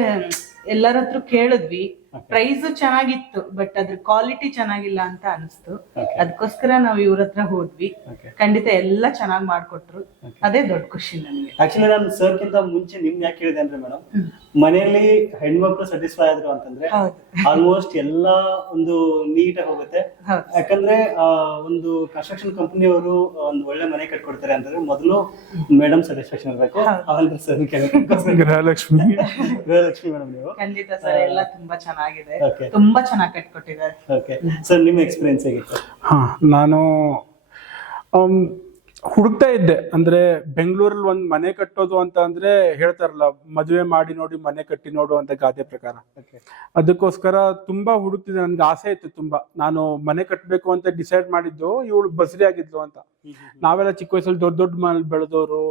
ಎಲ್ಲರ ಹತ್ರ ಕೇಳಿದ್ವಿ, ಪ್ರೈಸ್ ಚೆನ್ನಾಗಿತ್ತು ಬಟ್ ಅದ್ರ ಕ್ವಾಲಿಟಿ ಚೆನ್ನಾಗಿಲ್ಲ ಅಂತ ಅನಿಸ್ತು. ಅದಕ್ಕೋಸ್ಕರ ನಾವು ಇವ್ರ ಹತ್ರ ಹೋದ್ವಿ. ಖಂಡಿತ ಎಲ್ಲ ಚೆನ್ನಾಗಿ ಮಾಡ್ಕೊಟ್ರು, ಅದೇ ದೊಡ್ಡ ಖುಷಿ ನನಗೆ. ಆಕ್ಚುಲಿ ನಾನು ಸರ್ ಕಿಂತ ಮುಂಚೆ ನಿಮ್ಗೆ ಯಾಕೆ ಹೇಳಿದೆ ಅಂದ್ರೆ ಮೇಡಮ್, ಮನೆಯಲ್ಲಿ ಹೆಣ್ಮಕ್ಳು ಸ್ಯಾಟಿಸ್ಫೈ ಆದ್ರು ಅಂತಂದ್ರೆ ಆಲ್ಮೋಸ್ಟ್ ಎಲ್ಲಾ ಒಂದು ನೀಟ್ ಆಗಿ ಹೋಗುತ್ತೆ. ಯಾಕಂದ್ರೆ ಒಂದು ಕನ್ಸ್ಟ್ರಕ್ಷನ್ ಕಂಪನಿಯವರು ಒಂದು ಒಳ್ಳೆ ಮನೆ ಕಟ್ಕೊಡ್ತಾರೆ ಅಂತಂದ್ರೆ ಮೊದಲು ಮೇಡಮ್ ಸ್ಯಾಟಿಸ್ಫ್ಯಾಕ್ಷನ್ ಇರ್ಬೇಕು. ಆಮೇಲೆ ಸರ್ ಗೃಹಲಕ್ಷ್ಮಿ ಮೇಡಮ್ ನೀವು ಖಂಡಿತ ಸರ್ ಎಲ್ಲ ತುಂಬಾ ಚೆನ್ನಾಗಿದೆ, ತುಂಬಾ ಚೆನ್ನಾಗಿ ಕಟ್ಕೊಟ್ಟಿದ್ದಾರೆ. ಓಕೆ ಸರ್, ನಿಮ್ಮ ಎಕ್ಸ್ಪೀರಿಯನ್ಸ್ ಹೇಗಿತ್ತು? ನಾನು ಹುಡುಕ್ತಾ ಇದ್ದೆ. ಅಂದ್ರೆ ಬೆಂಗಳೂರಲ್ಲಿ ಒಂದ್ ಮನೆ ಕಟ್ಟೋದು ಅಂತ ಅಂದ್ರೆ ಹೇಳ್ತಾರಲ್ಲ, ಮದುವೆ ಮಾಡಿ ನೋಡಿ ಮನೆ ಕಟ್ಟಿ ನೋಡು ಅಂತ ಗಾದೆ ಪ್ರಕಾರ. ಅದಕ್ಕೋಸ್ಕರ ತುಂಬಾ ಹುಡುಕ್ತಿದ್ದೆ. ನನ್ಗೆ ಆಸೆ ಇತ್ತು ತುಂಬಾ. ನಾನು ಮನೆ ಕಟ್ಟಬೇಕು ಅಂತ ಡಿಸೈಡ್ ಮಾಡಿದ್ದು ಇವಳು ಬಸರಿ ಆಗಿದ್ಲು ಅಂತ. ನಾವೆಲ್ಲ ಚಿಕ್ಕ ವಯಸ್ಸಲ್ಲಿ ದೊಡ್ಡ ದೊಡ್ಡ ಮನೆ ಬೆಳೆದವರು.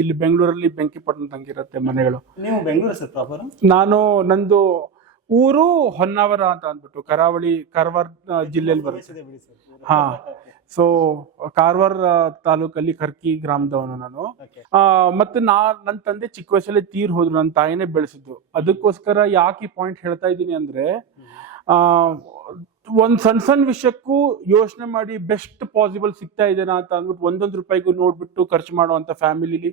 ಇಲ್ಲಿ ಬೆಂಗಳೂರಲ್ಲಿ ಬೆಂಕಿಪಟ್ಟಣ ತಂಗಿರತ್ತೆ ಮನೆಗಳು. ನೀವು ಬೆಂಗಳೂರು ಸರ್ ಪ್ರಾಪರ್? ನಂದು ಊರು ಹೊನ್ನಾವರ ಅಂತ ಅಂದ್ಬಿಟ್ಟು ಕಾರವಾರ ಜಿಲ್ಲೆಯಲ್ಲಿ ಬರುತ್ತೆ. ಹಾ, ಸೊ ಕಾರವಾರ ತಾಲೂಕಲ್ಲಿ ಕರ್ಕಿ ಗ್ರಾಮದವನು ನಾನು. ಮತ್ತೆ ನನ್ನ ತಂದೆ ಚಿಕ್ಕ ವಯಸ್ಸಲ್ಲಿ ತೀರ್ ಹೋದ್ರು, ನನ್ನ ತಾಯಿನೇ ಬೆಳೆಸಿದ್ದು. ಅದಕ್ಕೋಸ್ಕರ ಯಾಕೆ ಈ ಪಾಯಿಂಟ್ ಹೇಳ್ತಾ ಇದ್ದೀನಿ ಅಂದ್ರೆ, ಒಂದ್ ಸಣ್ಣ ವಿಷಯಕ್ಕೂ ಯೋಚನೆ ಮಾಡಿ ಬೆಸ್ಟ್ ಪಾಸಿಬಲ್ ಸಿಗ್ತಾ ಇದೆನಾ ಅಂತ ಅಂದ್ಬಿಟ್ಟು ಒಂದೊಂದು ರೂಪಾಯಿಗೂ ನೋಡ್ಬಿಟ್ಟು ಖರ್ಚು ಮಾಡುವಂತ ಫ್ಯಾಮಿಲಿಲಿ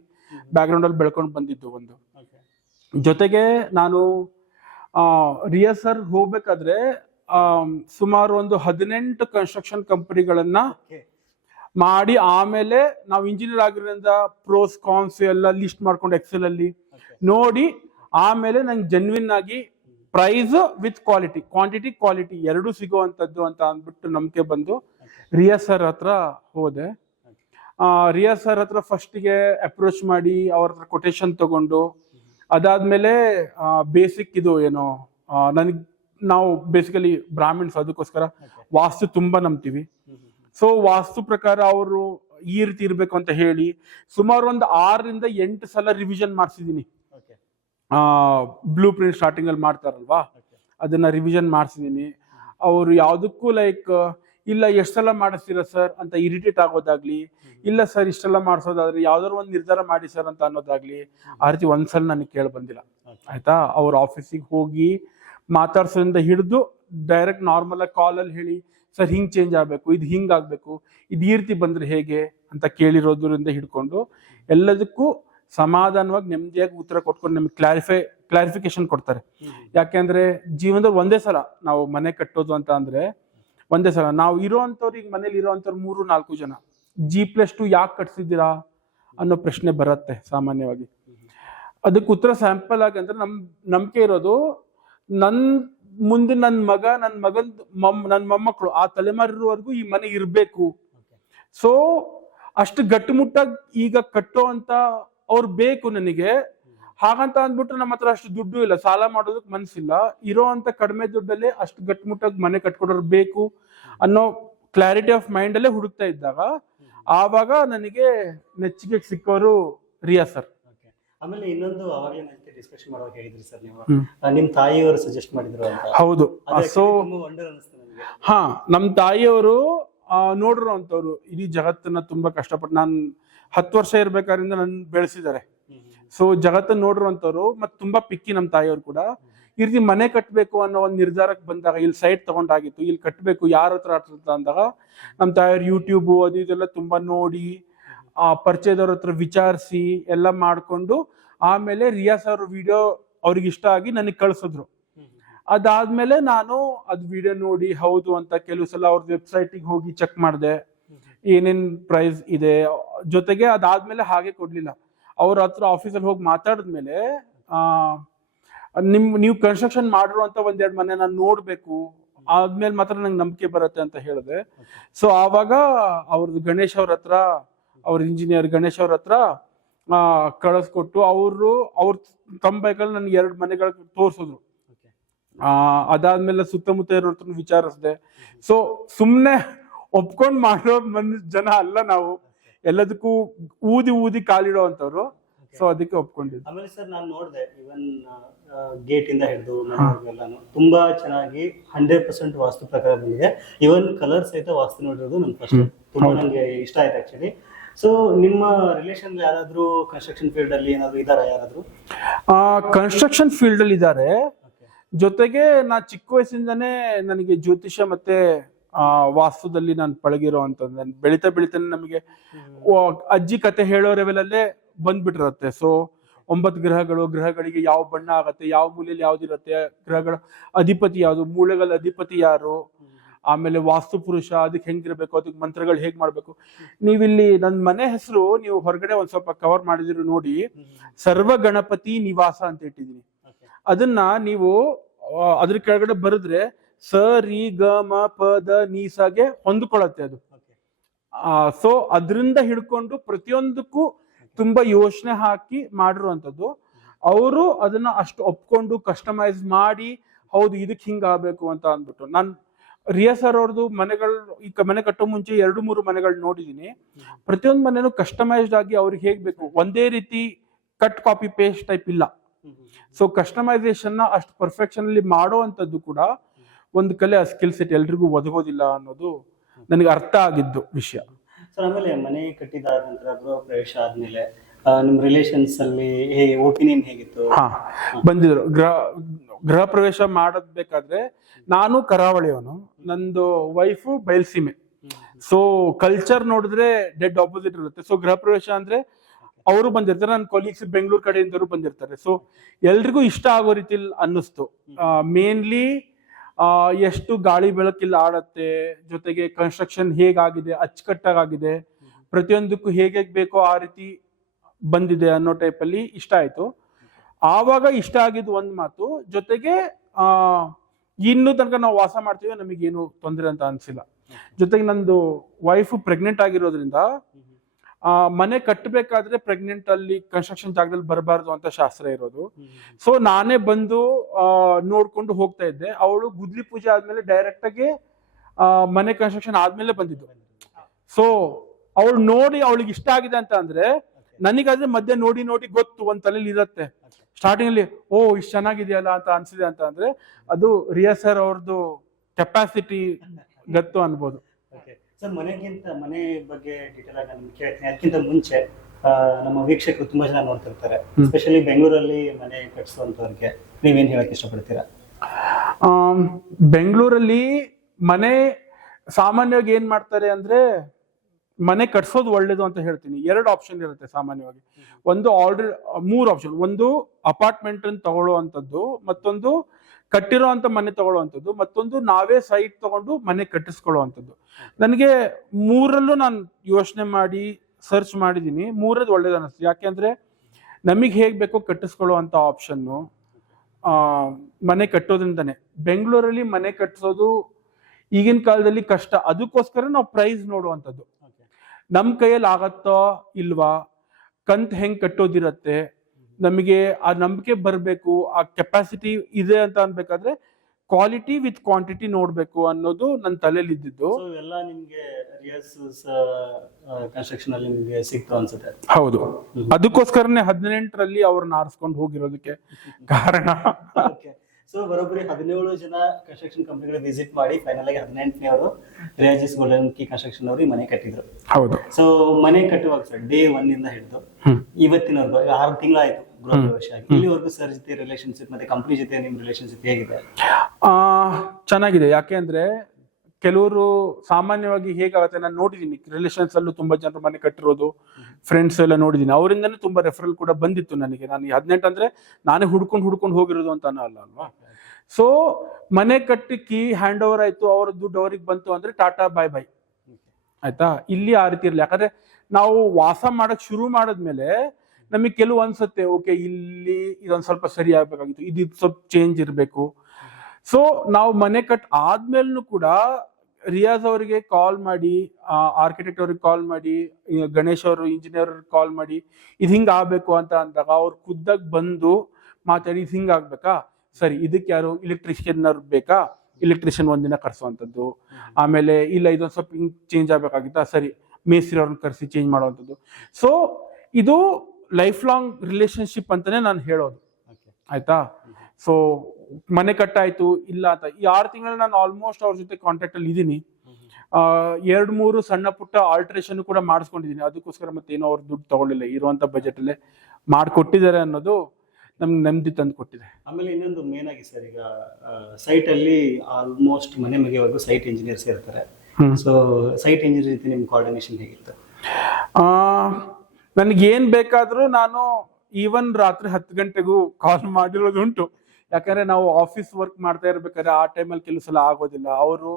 ಬ್ಯಾಕ್ಗ್ರೌಂಡ್ ಅಲ್ಲಿ ಬೆಳ್ಕೊಂಡು ಬಂದಿದ್ದು ಒಂದು. ಜೊತೆಗೆ ನಾನು ರಿಯಸರ್ ಹೋಗ್ಬೇಕಾದ್ರೆ ಸುಮಾರು ಒಂದು 18 ಕನ್ಸ್ಟ್ರಕ್ಷನ್ ಕಂಪನಿಗಳನ್ನ ಮಾಡಿ, ಆಮೇಲೆ ನಾವು ಇಂಜಿನಿಯರ್ ಆಗಿರೋದ್ರಿಂದ ಪ್ರೋಸ್ ಕಾನ್ಸ್ ಎಲ್ಲ ಲಿಸ್ಟ್ ಮಾಡ್ಕೊಂಡು ಎಕ್ಸೆಲ್ ಅಲ್ಲಿ ನೋಡಿ, ಆಮೇಲೆ ನಂಗೆ ಜೆನ್ವಿನ್ ಆಗಿ ಪ್ರೈಸ್ ವಿತ್ ಕ್ವಾಂಟಿಟಿ ಎರಡು ಸಿಗುವಂತದ್ದು ಅಂತ ಅಂದ್ಬಿಟ್ಟು ನಂಬಿಕೆ ಬಂದು ರಿಯಸರ್ ಹತ್ರ ಹೋದೆ. ರಿಯಸರ್ ಹತ್ರ ಫಸ್ಟ್ಗೆ ಅಪ್ರೋಚ್ ಮಾಡಿ ಅವ್ರ ಹತ್ರ ಕೊಟೇಶನ್ ತಗೊಂಡು, ಅದಾದ್ಮೇಲೆ ಬೇಸಿಕ್ ಇದು ಏನೋ ನಾವು ಬೇಸಿಕಲಿ ಬ್ರಾಹ್ಮಿಣ್ಸ್, ಅದಕ್ಕೋಸ್ಕರ ವಾಸ್ತು ತುಂಬಾ ನಂಬ್ತೀವಿ. ಸೊ ವಾಸ್ತು ಪ್ರಕಾರ ಅವರು ಈ ರೀತಿ ಇರ್ಬೇಕು ಅಂತ ಹೇಳಿ ಸುಮಾರು ಒಂದು 6 ರಿಂದ 8 ಸಲ ರಿವಿಷನ್ ಮಾಡಿಸಿದೀನಿ. ಬ್ಲೂ ಪ್ರಿಂಟ್ ಸ್ಟಾರ್ಟಿಂಗ್ ಅಲ್ಲಿ ಮಾಡ್ತಾರಲ್ವಾ, ಅದನ್ನ ರಿವಿಷನ್ ಮಾಡಿಸಿದೀನಿ. ಅವರು ಯಾವ್ದಕ್ಕೂ ಇಲ್ಲ ಎಷ್ಟು ಸಲ ಮಾಡಿಸ್ತೀರ ಸರ್ ಅಂತ ಇರಿಟೇಟ್ ಆಗೋದಾಗ್ಲಿ, ಇಲ್ಲ ಸರ್ ಇಷ್ಟೆಲ್ಲ ಮಾಡಿಸೋದಾದ್ರೆ ಯಾವ್ದಾದ್ರು ಒಂದು ನಿರ್ಧಾರ ಮಾಡಿ ಸರ್ ಅಂತ ಅನ್ನೋದಾಗ್ಲಿ, ಆ ರೀತಿ ಒಂದ್ಸಲ ನನಗೆ ಕೇಳಿ ಬಂದಿಲ್ಲ. ಆಯ್ತಾ, ಅವ್ರ ಆಫೀಸಿಗೆ ಹೋಗಿ ಮಾತಾಡ್ಸೋದ್ರಿಂದ ಹಿಡಿದು ಡೈರೆಕ್ಟ್ ನಾರ್ಮಲ್ ಆಗಿ ಕಾಲಲ್ಲಿ ಹೇಳಿ, ಸರ್ ಹಿಂಗ್ ಚೇಂಜ್ ಆಗ್ಬೇಕು, ಇದು ಹಿಂಗ್ ಆಗ್ಬೇಕು, ಇದು ಈ ರೀತಿ ಬಂದ್ರೆ ಹೇಗೆ ಅಂತ ಕೇಳಿರೋದ್ರಿಂದ ಹಿಡ್ಕೊಂಡು ಎಲ್ಲದಕ್ಕೂ ಸಮಾಧಾನವಾಗಿ ನೆಮ್ಮದಿಯಾಗಿ ಉತ್ತರ ಕೊಟ್ಕೊಂಡು ನಮ್ಗೆ ಕ್ಲಾರಿಫಿಕೇಶನ್ ಕೊಡ್ತಾರೆ. ಯಾಕೆಂದ್ರೆ ಜೀವನದಲ್ಲಿ ಒಂದೇ ಸಲ ನಾವು ಮನೆ ಕಟ್ಟೋದು ಅಂತ ಅಂದ್ರೆ ಒಂದೇ ಸಲ. ನಾವು ಇರೋಂಥವ್ರು, ಈಗ ಮನೇಲಿ ಇರೋಂಥವ್ರು 3-4 ಜನ, G+2 ಯಾಕೆ ಕಟ್ಸಿದ್ದೀರಾ ಅನ್ನೋ ಪ್ರಶ್ನೆ ಬರುತ್ತೆ ಸಾಮಾನ್ಯವಾಗಿ. ಅದಕ್ಕೆ ಉತ್ತರ ಸ್ಯಾಂಪಲ್ ಆಗಿ ಅಂದ್ರೆ ನಂಬಿಕೆ ಇರೋದು, ಮುಂದೆ ನನ್ನ ಮಗ, ನನ್ನ ಮೊಮ್ಮಕ್ಕಳು, ಆ ತಲೆಮಾರಿರುವವರೆಗೂ ಈ ಮನೆ ಇರ್ಬೇಕು. ಸೊ ಅಷ್ಟು ಗಟ್ಟುಮುಟ್ಟಾಗಿ ಈಗ ಕಟ್ಟೋ ಅಂತ ಅವ್ರು ಬೇಕು ನನಗೆ. ಹಾಗಂತ ಅಂದ್ಬಿಟ್ಟು ನಮ್ಮ ಹತ್ರ ಅಷ್ಟು ದುಡ್ಡು ಇಲ್ಲ, ಸಾಲ ಮಾಡೋದಕ್ಕೆ ಮನ್ಸಿಲ್ಲ. ಇರೋ ಅಂತ ಕಡಿಮೆ ದುಡ್ಡಲ್ಲೇ ಅಷ್ಟು ಗಟ್ಟುಮುಟ್ಟಾಗಿ ಮನೆ ಕಟ್ಕೊಡೋರು ಬೇಕು ಅನ್ನೋ ಕ್ಲಾರಿಟಿ ಆಫ್ ಮೈಂಡ್ ಅಲ್ಲೇ ಹುಡುಕ್ತಾ ಇದ್ದಾಗ ಆವಾಗ ನನಗೆ ನೆಚ್ಚಿಗೆ ಸಿಕ್ಕೋರು ರಿಯಾ ಸರ್. ಆಮೇಲೆ ಇನ್ನೊಂದು ಅವಾಗಲೇ ಡಿಸ್ಕಷನ್ ಮಾಡುವಾಗ ಹೇಳಿದ್ರಿ ಸರ್ ನೀವು, ನಿಮ್ ತಾಯಿಯವರು ಸಜೆಸ್ಟ್ ಮಾಡಿದ್ರು ಅಂತ. ಹೌದು. ಸೊ ಹಾ, ನಮ್ ತಾಯಿಯವರು ನೋಡ್ರು ಅಂತವ್ರು ಇಡೀ ಜಗತ್ತನ್ನ ತುಂಬಾ ಕಷ್ಟಪಟ್ಟು, ನಾನು 10 ವರ್ಷ ಇರ್ಬೇಕಾದ್ರಿಂದ ನನ್ ಬೆಳೆಸಿದ್ದಾರೆ. ಸೊ ಜಗತ್ತನ್ನ ನೋಡ್ರು ಅಂತವ್ರು, ಮತ್ ತುಂಬಾ ಪಿಕ್ಕಿ ನಮ್ ತಾಯಿಯವ್ರು ಕೂಡ. ಈ ರೀತಿ ಮನೆ ಕಟ್ಬೇಕು ಅನ್ನೋ ಒಂದು ನಿರ್ಧಾರಕ್ಕೆ ಬಂದಾಗ, ಇಲ್ಲಿ ಸೈಟ್ ತಗೊಂಡಾಗಿತ್ತು, ಇಲ್ಲಿ ಕಟ್ಬೇಕು, ಯಾರ ಹತ್ರ ಅಂದಾಗ ನಮ್ ತಾಯಿಯವ್ರು ಯೂಟ್ಯೂಬ್ ಅದು ಇದೆಲ್ಲ ತುಂಬಾ ನೋಡಿ, ಪರಿಚಯದವ್ರ ಹತ್ರ ವಿಚಾರಿಸಿ ಎಲ್ಲ ಮಾಡ್ಕೊಂಡು, ಆಮೇಲೆ ರಿಯಾಸ್ ಅವ್ರ ವಿಡಿಯೋ ಅವ್ರಿಗೆ ಇಷ್ಟ ಆಗಿ ನನಗೆ ಕಳ್ಸಿದ್ರು. ಅದಾದ್ಮೇಲೆ ನಾನು ಅದ್ ವಿಡಿಯೋ ನೋಡಿ ಹೌದು ಅಂತ ಕೆಲವು ಸಲ ಅವ್ರ ವೆಬ್ಸೈಟಿಗೆ ಹೋಗಿ ಚೆಕ್ ಮಾಡಿದೆ, ಏನೇನ್ ಪ್ರೈಸ್ ಇದೆ. ಜೊತೆಗೆ ಅದಾದ್ಮೇಲೆ ಹಾಗೆ ಕೊಡ್ಲಿಲ್ಲ, ಅವ್ರ ಹತ್ರ ಆಫೀಸಲ್ಲಿ ಹೋಗಿ ಮಾತಾಡಿದ್ಮೇಲೆ, ನೀವು ಕನ್ಸ್ಟ್ರಕ್ಷನ್ ಮಾಡಿರುವಂತ 1-2 ಮನೆ ನಾನು ನೋಡ್ಬೇಕು, ಆದ್ಮೇಲೆ ಮಾತ್ರ ನಂಗೆ ನಂಬಿಕೆ ಬರುತ್ತೆ ಅಂತ ಹೇಳಿದೆ. ಸೊ ಆವಾಗ ಅವ್ರದ್ದು ಗಣೇಶ್ ಅವ್ರ ಹತ್ರ, ಅವ್ರ ಇಂಜಿನಿಯರ್ ಗಣೇಶ್ ಅವ್ರ ಹತ್ರ ಕಳಿಸ್ಕೊಟ್ಟು, ಅವ್ರ ತಮ್ಮ ಬೈಕಲ್ಲಿ ನನ್ಗೆ 2 ಮನೆಗಳ ತೋರ್ಸಿದ್ರು. ಅದಾದ್ಮೇಲೆ ಸುತ್ತಮುತ್ತ ಇರೋ ವಿಚಾರಿಸಿದೆ. ಸೊ ಸುಮ್ನೆ ಒಪ್ಕೊಂಡ್ ಮಾಡೋ ಜನ ಅಲ್ಲ ನಾವು, ಎಲ್ಲದಕ್ಕೂ ಊದಿ ಕಾಲಿಡೋ ಅಂತವ್ರು. ಸೊ ಅದಕ್ಕೆ ಒಪ್ಕೊಂಡಿದ್ದೆ. ಆಮೇಲೆ ಸರ್ ನಾನು ನೋಡಿದೆ, ಇವನ್ ಗೇಟ್ ಇಂದ ಹಿಡಿದು ಎಲ್ಲಾನು ತುಂಬಾ ಚೆನ್ನಾಗಿ 100% ವಾಸ್ತು ಪ್ರಕಾರ ಬಂದಿದೆ. ಇವನ್ ಕಲರ್ ಸಹಿತ ವಾಸ್ತು ನೋಡಿರೋದು ನನ್ ಫಸ್ಟ್ ತುಂಬಾ ನಂಗೆ ಇಷ್ಟ ಆಯ್ತು ಆಕ್ಚುಲಿ. ಸೊ ನಿಮ್ಮ ರಿಲೇಷನ್ ಯಾರಾದ್ರೂ ಕನ್ಸ್ಟ್ರಕ್ಷನ್ ಫೀಲ್ಡ್ ಅಲ್ಲಿ ಏನಾದ್ರು ಇದಾರಾ? ಯಾರಾದ್ರೂ ಕನ್ಸ್ಟ್ರಕ್ಷನ್ ಫೀಲ್ಡ್ ಅಲ್ಲಿ ಇದ್ದಾರೆ. ಜೊತೆಗೆ ನಾ ಚಿಕ್ಕ ವಯಸ್ಸಿಂದಾನೇ ನನಗೆ ಜ್ಯೋತಿಷ್ಯ ಮತ್ತೆ ವಾಸ್ತುದಲ್ಲಿ ನಾನು ಪಳಗಿರೋ ಅಂತದ್ದು. ನಾನು ಬೆಳಿತಾನೆ ನಮಗೆ ಅಜ್ಜಿ ಕತೆ ಹೇಳೋ ಲೆವೆಲಲ್ಲೇ ಬಂದ್ಬಿಟ್ಟಿರತ್ತೆ. ಸೊ 9 ಗ್ರಹಗಳಿಗೆ ಯಾವ ಬಣ್ಣ ಆಗತ್ತೆ, ಯಾವ ಮೂಲೆಯಲ್ಲಿ ಯಾವ್ದಿರತ್ತೆ, ಗ್ರಹಗಳ ಅಧಿಪತಿ ಯಾವ್ದು, ಮೂಳೆಗಳ ಅಧಿಪತಿ ಯಾರು, ಆಮೇಲೆ ವಾಸ್ತು ಪುರುಷ ಅದಕ್ಕೆ ಹೆಂಗಿರ್ಬೇಕು, ಅದಕ್ಕೆ ಮಂತ್ರಗಳು ಹೇಗ್ ಮಾಡ್ಬೇಕು. ನೀವಿಲ್ಲಿ ನನ್ನ ಮನೆ ಹೆಸರು ನೀವು ಹೊರಗಡೆ ಒಂದ್ ಸ್ವಲ್ಪ ಕವರ್ ಮಾಡಿದಿರು ನೋಡಿ, ಸರ್ವ ಗಣಪತಿ ನಿವಾಸ ಅಂತ ಇಟ್ಟಿದೀನಿ. ಅದನ್ನ ನೀವು ಅದ್ರ ಕೆಳಗಡೆ ಬರೆದ್ರೆ ಸ ರಿ ಗ ಮ ಪ ದ ನೀಸಾಗೆ ಹೊಂದ್ಕೊಳತ್ತೆ ಅದು. ಸೊ ಅದರಿಂದ ಹಿಡ್ಕೊಂಡು ಪ್ರತಿಯೊಂದಕ್ಕೂ ತುಂಬಾ ಯೋಚನೆ ಹಾಕಿ ಮಾಡಿರುವಂತದ್ದು. ಅವರು ಅದನ್ನ ಅಷ್ಟು ಒಪ್ಕೊಂಡು ಕಸ್ಟಮೈಸ್ ಮಾಡಿ ಹೌದು ಇದಕ್ಕೆ ಹಿಂಗ ಆಗ್ಬೇಕು ಅಂತ ಅಂದ್ಬಿಟ್ಟು. ನಾನು ರಿಯಾ ಸರ್ ಅವ್ರದ್ದು ಮನೆಗಳು ಈಗ ಮನೆ ಕಟ್ಟೋ ಮುಂಚೆ 2-3 ಮನೆಗಳು ನೋಡಿದೀನಿ. ಪ್ರತಿಯೊಂದು ಮನೆನೂ ಕಸ್ಟಮೈಸ್ಡ್ ಆಗಿ ಅವ್ರಿಗೆ ಹೇಗ್ ಬೇಕು ಒಂದೇ ರೀತಿ ಕಟ್ ಕಾಪಿ ಪೇಸ್ಟ್ ಟೈಪ್ ಇಲ್ಲ. ಸೊ ಕಸ್ಟಮೈಸೇಷನ್ ನ ಅಷ್ಟು ಪರ್ಫೆಕ್ಷನ್ ಅಲ್ಲಿ ಮಾಡುವಂತದ್ದು ಕೂಡ ಒಂದು ಕಲೆ, ಆ ಸ್ಕಿಲ್ ಸೆಟ್ ಎಲ್ರಿಗೂ ಒದಗೋದಿಲ್ಲ ಅನ್ನೋದು ನನಗೆ ಅರ್ಥ ಆಗಿದ್ದು ವಿಷಯ. ಸರ್ ಆಮೇಲೆ ಮನೆ ಕಟ್ಟಿದಾದ ನಂತರ ಗೃಹ ಪ್ರವೇಶ ಆದ್ಮೇಲೆ ನಿಮ್ ರಿಲೇಷನ್ಸ್ ಅಲ್ಲಿ ಒಪಿನಿಯನ್ ಹೇಗಿತ್ತು? ಹಾ, ಬಂದಿದ್ರು. ಗೃಹ ಪ್ರವೇಶ ಮಾಡಬೇಕಾದ್ರೆ ನಾನು ಕರಾವಳಿಯವನು, ನಂದು ವೈಫು ಬಯಲ್ಸೀಮೆ. ಸೊ ಕಲ್ಚರ್ ನೋಡಿದ್ರೆ ಡೆಡ್ ಆಪೋಸಿಟ್ ಇರುತ್ತೆ. ಸೊ ಗೃಹ ಪ್ರವೇಶ ಅಂದ್ರೆ ಅವರು ಬಂದಿರ್ತಾರೆ, ನನ್ನ ಕೊಲೀಗ್ಸ್ ಬೆಂಗಳೂರು ಕಡೆಯಿಂದವರು ಬಂದಿರ್ತಾರೆ. ಸೊ ಎಲ್ರಿಗೂ ಇಷ್ಟ ಆಗೋ ರೀತಿಲಿ ಅನ್ನಿಸ್ತು. ಮೇನ್ಲಿ ಎಷ್ಟು ಗಾಳಿ ಬೆಳಕಿಲ್ಲ ಆಡತ್ತೆ, ಜೊತೆಗೆ ಕನ್ಸ್ಟ್ರಕ್ಷನ್ ಹೇಗಾಗಿದೆ, ಅಚ್ಚುಕಟ್ಟಾಗಿದೆ, ಪ್ರತಿಯೊಂದಕ್ಕೂ ಹೇಗೆ ಬೇಕೋ ಆ ರೀತಿ ಬಂದಿದೆ ಅನ್ನೋ ಟೈಪ್ ಅಲ್ಲಿ ಇಷ್ಟ ಆಯ್ತು. ಆವಾಗ ಇಷ್ಟ ಆಗಿದ್ದು ಒಂದ್ ಮಾತು, ಜೊತೆಗೆ ಇನ್ನು ತನಕ ನಾವು ವಾಸ ಮಾಡ್ತೀವಿ ನಮಗೇನು ತೊಂದರೆ ಅಂತ ಅನ್ಸಿಲ್ಲ. ಜೊತೆಗೆ ನಂದು ವೈಫ್ ಪ್ರೆಗ್ನೆಂಟ್ ಆಗಿರೋದ್ರಿಂದ ಮನೆ ಕಟ್ಟಬೇಕಾದ್ರೆ ಪ್ರೆಗ್ನೆಂಟ್ ಅಲ್ಲಿ ಕನ್ಸ್ಟ್ರಕ್ಷನ್ ಜಾಗದಲ್ಲಿ ಬರಬಾರ್ದು ಅಂತ ಶಾಸ್ತ್ರ ಇರೋದು. ಸೊ ನಾನೇ ಬಂದು ನೋಡ್ಕೊಂಡು ಹೋಗ್ತಾ ಇದ್ದೆ. ಅವಳು ಗುದ್ಲಿ ಪೂಜೆ ಆದ್ಮೇಲೆ ಡೈರೆಕ್ಟ್ ಆಗಿ ಮನೆ ಕನ್ಸ್ಟ್ರಕ್ಷನ್ ಆದ್ಮೇಲೆ ಬಂದಿದ್ದು. ಸೊ ಅವಳು ನೋಡಿ ಅವಳಿಗೆ ಇಷ್ಟ ಆಗಿದೆ ಅಂತ ಅಂದ್ರೆ ನನಗಾದ್ರೆ ಮಧ್ಯೆ ನೋಡಿ ನೋಡಿ ಗೊತ್ತು, ಒಂದ್ ತಲೆಯಲ್ಲಿ ಇರತ್ತೆ ಸ್ಟಾರ್ಟಿಂಗ್ ಅಲ್ಲಿ, ಓ ಇಷ್ಟು ಚೆನ್ನಾಗಿದೆಯಲ್ಲ ಅಂತ ಅನ್ಸಿದೆ ಅಂತ ಅಂದ್ರೆ ಅದು ರಿಯಾ ಸರ್ ಅವ್ರದ್ದು ಕೆಪಾಸಿಟಿ ಗತ್ತು ಅನ್ಬೋದು. ಸರ್ ಮನೆ ಬಗ್ಗೆ ಡೀಟೇಲ್ ಆಗಿ ನಾನು ಕೇಳ್ತೀನಿ. ಅದಕ್ಕಿಂತ ಮುಂಚೆ ನಮ್ಮ ವೀಕ್ಷಕರು ತುಂಬಾ ಜನ ನೋಡ್ತಿರ್ತಾರೆ, ಎಸ್ಪೆಷಲಿ ಬೆಂಗಳೂರಲ್ಲಿ ಮನೆ ಕಟ್ಸುವಂತವ್ರಿಗೆ ನೀವೇನ್ ಹೇಳಕ್ ಇಷ್ಟಪಡ್ತೀರಾ? ಬೆಂಗಳೂರಲ್ಲಿ ಮನೆ ಸಾಮಾನ್ಯವಾಗಿ ಏನ್ ಮಾಡ್ತಾರೆ ಅಂದ್ರೆ ಮನೆ ಕಟ್ಸೋದು ಒಳ್ಳೇದು ಅಂತ ಹೇಳ್ತೀನಿ. 2 ಆಪ್ಷನ್ ಇರುತ್ತೆ ಸಾಮಾನ್ಯವಾಗಿ. ಒಂದು ಆಲ್ರೆಡಿ 3 ಆಪ್ಷನ್. ಒಂದು ಅಪಾರ್ಟ್ಮೆಂಟ್ ತಗೊಳ್ಳುವಂಥದ್ದು, ಮತ್ತೊಂದು ಕಟ್ಟಿರುವಂತ ಮನೆ ತಗೊಳ್ಳುವಂಥದ್ದು, ಮತ್ತೊಂದು ನಾವೇ ಸೈಟ್ ತಗೊಂಡು ಮನೆ ಕಟ್ಟಿಸ್ಕೊಳ್ಳುವಂಥದ್ದು. ನನಗೆ 3ರಲ್ಲೂ ನಾನು ಯೋಚನೆ ಮಾಡಿ ಸರ್ಚ್ ಮಾಡಿದ್ದೀನಿ. 3ರದ್ದು ಒಳ್ಳೇದು ಅನ್ನಿಸ್ತು. ಯಾಕೆಂದ್ರೆ ನಮಗೆ ಹೇಗ್ ಬೇಕೋ ಕಟ್ಟಿಸ್ಕೊಳ್ಳುವಂತ ಆಪ್ಷನ್ನು ಮನೆ ಕಟ್ಟೋದ್ರಿಂದಾನೆ. ಬೆಂಗಳೂರಲ್ಲಿ ಮನೆ ಕಟ್ಟಿಸೋದು ಈಗಿನ ಕಾಲದಲ್ಲಿ ಕಷ್ಟ. ಅದಕ್ಕೋಸ್ಕರ ನಾವು ಪ್ರೈಸ್ ನೋಡುವಂಥದ್ದು, ನಮ್ ಕೈಯಲ್ಲಿ ಆಗತ್ತೋ ಇಲ್ವಾ, ಕಂತ್ ಹೆಂಗ್ ಕಟ್ಟೋದಿರತ್ತೆ, ನಮಗೆ ಆ ನಂಬಿಕೆ ಬರಬೇಕು, ಆ ಕೆಪಾಸಿಟಿ ಇದೆ ಅಂತ ಅನ್ಬೇಕಾದ್ರೆ ಕ್ವಾಲಿಟಿ ವಿತ್ ಕ್ವಾಂಟಿಟಿ ನೋಡ್ಬೇಕು ಅನ್ನೋದು ನನ್ನ ತಲೆಯಲ್ಲಿ ಇದ್ದಿದ್ದು. ಎಲ್ಲ ನಿಮ್ಗೆ ರಿಯಾಸ್ ಕನ್ಸ್ಟ್ರಕ್ಷನ್ ಅಲ್ಲಿ ನಿಮ್ಗೆ ಸಿಕ್ತು ಅನ್ಸುತ್ತೆ. ಹೌದು, ಅದಕ್ಕೋಸ್ಕರನೇ 18ರಲ್ಲಿ ಅವ್ರನ್ನ ಆರಿಸ್ಕೊಂಡು ಹೋಗಿರೋದಕ್ಕೆ ಕಾರಣ. ಸೊ ಬರೋಬ್ಬರಿ 17 ಜನ ಕನ್ಸ್ಟ್ರಕ್ಷನ್ ಕಂಪನಿಗಳ ವಿಸಿಟ್ ಮಾಡಿ ಫೈನಲ್ ಆಗಿ 18ನೇ ಅವರು ರಿಯಾಜಿಸ್ ಗೋಲ್ಡನ್ ಕೀ ಕನ್ಸ್ಟ್ರಕ್ಷನ್ ಅವರು ಮನೆ ಕಟ್ಟಿದ್ರು. ಹೌದು. ಸೊ ಮನೆ ಕಟ್ಟುವಾಗ ಸರ್ ಡೇ 1 ಇಂದ ಹಿಡಿದು ಇವತ್ತಿನವರೆಗೂ 6 ತಿಂಗಳಾಯ್ತು ಗೃಹ ಪ್ರವೇಶ ಆಗಿ, ಇಲ್ಲಿವರೆಗೂ ಸರ್ ಜೊತೆ ರಿಲೇಶನ್ಶಿಪ್ ಮತ್ತೆ ಕಂಪನಿ ಜೊತೆ ನಿಮ್ ರಿಲೇಶನ್ಶಿಪ್ ಹೇಗಿದೆ? ಚೆನ್ನಾಗಿದೆ. ಯಾಕೆ ಅಂದ್ರೆ ಕೆಲವರು ಸಾಮಾನ್ಯವಾಗಿ ಹೇಗಾಗುತ್ತೆ, ನಾನು ನೋಡಿದೀನಿ ರಿಲೇಷನ್ಸ್ ಅಲ್ಲೂ ತುಂಬಾ ಜನರು ಮನೆ ಕಟ್ಟಿರೋದು, ಫ್ರೆಂಡ್ಸ್ ಎಲ್ಲ ನೋಡಿದೀನಿ. ಅವರಿಂದನೇ ತುಂಬಾ ರೆಫರಲ್ ಕೂಡ ಬಂದಿತ್ತು ನನಗೆ. ನಾನು 18 ಅಂದ್ರೆ ನಾನೇ ಹುಡ್ಕೊಂಡು ಹೋಗಿರೋದು ಅಂತ ಅಲ್ವಾ. ಸೊ ಮನೆ ಕಟ್ಟಿ ಕೀ ಹ್ಯಾಂಡ್ ಓವರ್ ಆಯ್ತು, ಅವ್ರ ದುಡ್ಡು ಅವ್ರಿಗೆ ಬಂತು ಅಂದ್ರೆ ಟಾಟಾ ಬೈ ಬೈ ಆಯ್ತಾ. ಇಲ್ಲಿ ಆ ರೀತಿ ಇರಲಿ. ಯಾಕಂದ್ರೆ ನಾವು ವಾಸ ಮಾಡಕ್ ಶುರು ಮಾಡಿದ್ಮೇಲೆ ನಮಗೆ ಕೆಲವು ಅನ್ಸುತ್ತೆ, ಓಕೆ ಇಲ್ಲಿ ಇದೊಂದು ಸ್ವಲ್ಪ ಸರಿ ಆಗ್ಬೇಕಾಗಿತ್ತು, ಇದು ಸ್ವಲ್ಪ ಚೇಂಜ್ ಇರಬೇಕು. ಸೊ ನಾವು ಮನೆ ಕಟ್ ಆದ್ಮೇಲೂ ಕೂಡ ರಿಯಾಜ್ ಅವರಿಗೆ ಕಾಲ್ ಮಾಡಿ, ಆರ್ಕಿಟೆಕ್ಟ್ ಅವ್ರಿಗೆ ಕಾಲ್ ಮಾಡಿ, ಗಣೇಶ್ ಅವರು ಇಂಜಿನಿಯರ್ ಕಾಲ್ ಮಾಡಿ ಇದು ಹಿಂಗ ಆಗ್ಬೇಕು ಅಂತ ಅಂದಾಗ ಅವ್ರು ಖುದ್ದಾಗಿ ಬಂದು ಮಾತಾಡಿ ಇದು ಹಿಂಗ ಆಗ್ಬೇಕಾ, ಸರಿ ಇದಕ್ಕೆ ಯಾರು ಇಲೆಕ್ಟ್ರಿಷಿಯನ್ ಅವ್ರು ಬೇಕಾ, ಇಲೆಕ್ಟ್ರಿಷಿಯನ್ ಒಂದಿನ ಕರ್ಸುವಂಥದ್ದು. ಆಮೇಲೆ ಇಲ್ಲ ಇದೊಂದು ಸ್ವಲ್ಪ ಹಿಂಗ್ ಚೇಂಜ್ ಆಗ್ಬೇಕಾಗಿತ್ತಾ, ಸರಿ ಮೇಸ್ತ್ರಿ ಅವ್ರನ್ನ ಕರೆಸಿ ಚೇಂಜ್ ಮಾಡುವಂಥದ್ದು. ಸೊ ಇದು ಲೈಫ್ ಲಾಂಗ್ ರಿಲೇಶನ್ಶಿಪ್ ಅಂತಾನೆ ನಾನು ಹೇಳೋದು ಆಯ್ತಾ. ಸೊ ಮನೆ ಕಟ್ಟಾಯ್ತು ಇಲ್ಲ ಅಂತ ಈ 6 ತಿಂಗಳು ನಾನು ಆಲ್ಮೋಸ್ಟ್ ಅವ್ರ ಜೊತೆ ಕಾಂಟ್ಯಾಕ್ಟ್ ಅಲ್ಲಿ ಇದ್ದೀನಿ. 2-3 ಸಣ್ಣ ಪುಟ್ಟ ಆಲ್ಟ್ರೇಷನ್ ಕೂಡ ಮಾಡಿಸ್ಕೊಂಡಿದ್ದೀನಿ. ಅದಕ್ಕೋಸ್ಕರ ಮತ್ತೇನೋ ಅವ್ರ ದುಡ್ಡು ತಗೊಳ್ಳಿಲ್ಲ, ಇರುವಂತ ಬಜೆಟ್ ಅಲ್ಲೇ ಮಾಡ್ಕೊಟ್ಟಿದ್ದಾರೆ ಅನ್ನೋದು ನಮ್ಗೆ ನೆಮ್ಮದಿ ತಂದು ಕೊಟ್ಟಿದೆ. ಆಮೇಲೆ ಇನ್ನೊಂದು ಮೇನ್ ಆಗಿ ಸರ್, ಈಗ ಸೈಟ್ ಅಲ್ಲಿ ಆಲ್ಮೋಸ್ಟ್ ಮನೆ ಮುಗಿಯವರೆಗೂ ಸೈಟ್ ಇಂಜಿನಿಯರ್ಸ್ ಇರ್ತಾರೆ. ಸೊ ಸೈಟ್ ಇಂಜಿನಿಯರ್ ಜೊತೆ ನಿಮ್ ಕೋಆರ್ಡಿನೇಷನ್ ಹೇಗಿತ್ತು? ನನಗೇನ್ ಬೇಕಾದ್ರೂ ನಾನು ಈವನ್ ರಾತ್ರಿ 10 ಗಂಟೆಗೂ ಕಾಲ್ ಮಾಡಿರೋದು ಉಂಟು. ಯಾಕಂದ್ರೆ ನಾವು ಆಫೀಸ್ ವರ್ಕ್ ಮಾಡ್ತಾ ಇರ್ಬೇಕಾದ್ರೆ ಆ ಟೈಮಲ್ಲಿ ಕೆಲವು ಸಲ ಆಗೋದಿಲ್ಲ. ಅವರು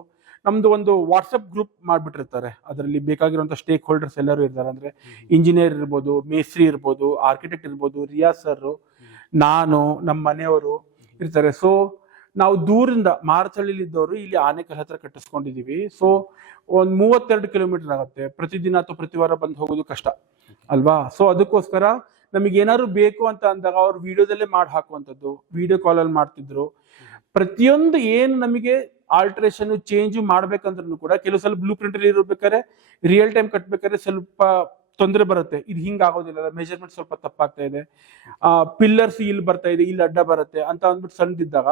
ನಮ್ದು ಒಂದು ವಾಟ್ಸಪ್ ಗ್ರೂಪ್ ಮಾಡ್ಬಿಟ್ಟಿರ್ತಾರೆ, ಅದರಲ್ಲಿ ಬೇಕಾಗಿರುವಂತ ಸ್ಟೇಕ್ ಹೋಲ್ಡರ್ಸ್ ಎಲ್ಲರೂ ಇರ್ತಾರೆ. ಅಂದ್ರೆ ಇಂಜಿನಿಯರ್ ಇರ್ಬೋದು, ಮೇಸ್ತ್ರಿ ಇರ್ಬೋದು, ಆರ್ಕಿಟೆಕ್ಟ್ ಇರ್ಬೋದು, ರಿಯಾಜ್ ಸರ್, ನಾನು, ನಮ್ಮ ಮನೆಯವರು ಇರ್ತಾರೆ. ಸೊ ನಾವು ದೂರಿಂದ ಮಾರತಳ್ಳಿಲಿದ್ದವರು ಇಲ್ಲಿ ಆನೇಕಲ್ ಹತ್ರ ಕಟ್ಟಿಸ್ಕೊಂಡಿದೀವಿ. ಸೊ ಒಂದ್ 32 ಕಿಲೋಮೀಟರ್ ಆಗುತ್ತೆ. ಪ್ರತಿದಿನ ಅಥವಾ ಪ್ರತಿ ವಾರ ಬಂದು ಹೋಗೋದು ಕಷ್ಟ ಅಲ್ವಾ. ಸೊ ಅದಕ್ಕೋಸ್ಕರ ನಮಗೆ ಏನಾದ್ರು ಬೇಕು ಅಂತ ಅಂದಾಗ ಅವ್ರು ವಿಡಿಯೋದಲ್ಲೇ ಮಾಡಿ ಹಾಕುವಂಥದ್ದು, ವಿಡಿಯೋ ಕಾಲಲ್ಲಿ ಮಾಡ್ತಿದ್ರು. ಪ್ರತಿಯೊಂದು ಏನು ನಮಗೆ ಆಲ್ಟ್ರೇಷನ್ ಚೇಂಜ್ ಮಾಡ್ಬೇಕಂದ್ರೂ ಕೂಡ ಕೆಲವು ಸಲ ಬ್ಲೂ ಪ್ರಿಂಟ್ ಅಲ್ಲಿ ಇರ್ಬೇಕಾದ್ರೆ ರಿಯಲ್ ಟೈಮ್ ಕಟ್ಬೇಕಾದ್ರೆ ಸ್ವಲ್ಪ ತೊಂದರೆ ಬರುತ್ತೆ. ಇದು ಹಿಂಗ ಆಗೋದಿಲ್ಲ, ಮೆಜರ್ಮೆಂಟ್ ಸ್ವಲ್ಪ ತಪ್ಪಾಗ್ತಾ ಇದೆ, ಪಿಲ್ಲರ್ಸ್ ಇಲ್ಲಿ ಬರ್ತಾ ಇದೆ, ಇಲ್ಲಿ ಅಡ್ಡ ಬರುತ್ತೆ ಅಂತ ಅಂದ್ಬಿಟ್ಟು ಸಣ್ಣದಿದ್ದಾಗ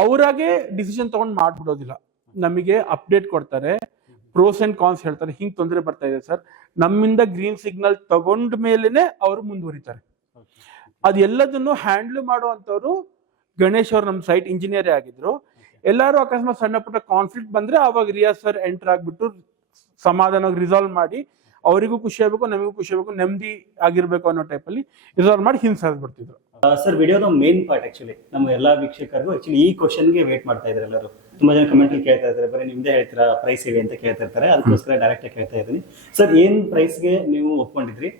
ಅವರಾಗೆ ಡಿಸಿಷನ್ ತಗೊಂಡ್ ಮಾಡ್ಬಿಡೋದಿಲ್ಲ. ನಮಗೆ ಅಪ್ಡೇಟ್ ಕೊಡ್ತಾರೆ, ಪ್ರೋಸ್ ಅಂಡ್ ಕಾನ್ಸ್ ಹೇಳ್ತಾರೆ, ಹಿಂಗ್ ತೊಂದರೆ ಬರ್ತಾ ಇದೆ ಸರ್, ನಮ್ಮಿಂದ ಗ್ರೀನ್ ಸಿಗ್ನಲ್ ತಗೊಂಡ ಮೇಲೆನೆ ಅವರು ಮುಂದುವರಿತಾರೆ. ಅದೆಲ್ಲದನ್ನು ಹ್ಯಾಂಡಲ್ ಮಾಡುವಂತವ್ರು ಗಣೇಶ್ ಅವ್ರು ನಮ್ಮ ಸೈಟ್ ಇಂಜಿನಿಯರೇ ಆಗಿದ್ರು. ಎಲ್ಲಾರು ಅಕಸ್ಮಾತ್ ಸಣ್ಣ ಪುಟ್ಟ ಕಾನ್ಫ್ಲಿಕ್ಟ್ ಬಂದ್ರೆ ಅವಾಗ ರಿಯಾಜ್ ಸರ್ ಎಂಟರ್ ಆಗ್ಬಿಟ್ಟು ಸಮಾಧಾನವಾಗಿ ರಿಸಾಲ್ವ್ ಮಾಡಿ ಅವರಿಗೂ ಖುಷಿ ಆಗ್ಬೇಕು, ನಮಗೂ ಖುಷಿ ಆಗ್ಬೇಕು, ನೆಮ್ಮದಿ ಆಗಿರ್ಬೇಕು ಅನ್ನೋ ಟೈಪ್ ಅಲ್ಲಿ ರಿಸಾಲ್ವ್ ಮಾಡಿ ಹಿಂಸಾಡ್ಬಿಡ್ತಿದ್ರು. ಸರ್ ವಿಡಿಯೋದ ಮೇನ್ ಪಾರ್ಟ್ ಆಕ್ಚುಲಿ ನಮ್ಮ ಎಲ್ಲಾ ವೀಕ್ಷಕರಿಗೂ ಆಕ್ಚುಲಿ ಈ ಕ್ವಶನ್ಗೆ ವೇಟ್ ಮಾಡ್ತಾ ಇದ್ದಾರೆ ಎಲ್ಲರೂ. ತುಂಬಾ ಜನ ಕಮೆಂಟ್ ಅಲ್ಲಿ ಕೇಳ್ತಾ ಇದ್ದಾರೆ, ಬರೀ ನಿಮ್ದೇ ಹೇಳ್ತೀರಾ ಪ್ರೈಸ್ ಇದೆ ಅಂತ ಕೇಳ್ತಾ ಇರ್ತಾರೆ. ಅದಕ್ಕೋಸ್ಕರ ಡೈರೆಕ್ಟ್ ಆಗಿ ಕೇಳ್ತಾ ಇದ್ದೀನಿ ಸರ್, ಏನ್ ಪ್ರೈಸ್ಗೆ ನೀವು ಒಪ್ಕೊಂಡಿದ್ರಿ,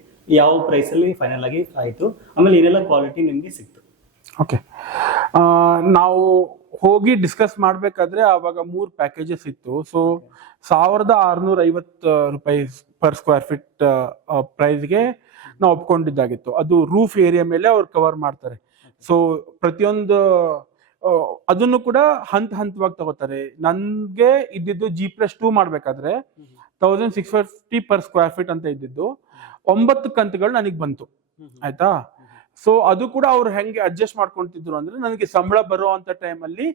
ಯಾವ ಪ್ರೈಸ್ ಅಲ್ಲಿ ಫೈನಲ್ ಆಗಿ ಆಯ್ತು, ಆಮೇಲೆ ಏನೆಲ್ಲ ಕ್ವಾಲಿಟಿ ನಿಮ್ಗೆ ಸಿಕ್ತು? ಓಕೆ, ನಾವು ಹೋಗಿ ಡಿಸ್ಕಸ್ ಮಾಡ್ಬೇಕಾದ್ರೆ ಅವಾಗ 3 ಪ್ಯಾಕೇಜಸ್ ಇತ್ತು. ಸೊ 1650 ರೂಪಾಯಿ ಪರ್ ಸ್ಕ್ವೇರ್ ಫೀಟ್ ಪ್ರೈಸ್ಗೆ ನಾವು ಒಪ್ಕೊಂಡಿದ್ದಾಗಿತ್ತು. ಅದು ರೂಫ್ ಏರಿಯಾ ಮೇಲೆ ಅವ್ರು ಕವರ್ ಮಾಡ್ತಾರೆ. ಸೊ ಪ್ರತಿಯೊಂದು ಅದನ್ನು ಕೂಡ ಹಂತವಾಗಿ ತಗೋತಾರೆ. ನನ್ಗೆ ಇದ್ದಿದ್ದು G+2 ಮಾಡ್ಬೇಕಾದ್ರೆ 1650 ಪರ್ ಸ್ಕ್ವೇರ್ ಫೀಟ್ ಅಂತ ಇದ್ದಿದ್ದು 9 ಕಂತುಗಳು ನನಗೆ ಬಂತು. ಆಯ್ತಾ. ಸೊ ಅದು ಕೂಡ ಅವ್ರು ಹೆಂಗೆ ಅಡ್ಜಸ್ಟ್ ಮಾಡ್ಕೊಂತಿದ್ರು ಅಂದ್ರೆ, ನನಗೆ ಸಂಬಳ ಬರೋ ಅಂತ ಟೈಮಲ್ಲಿ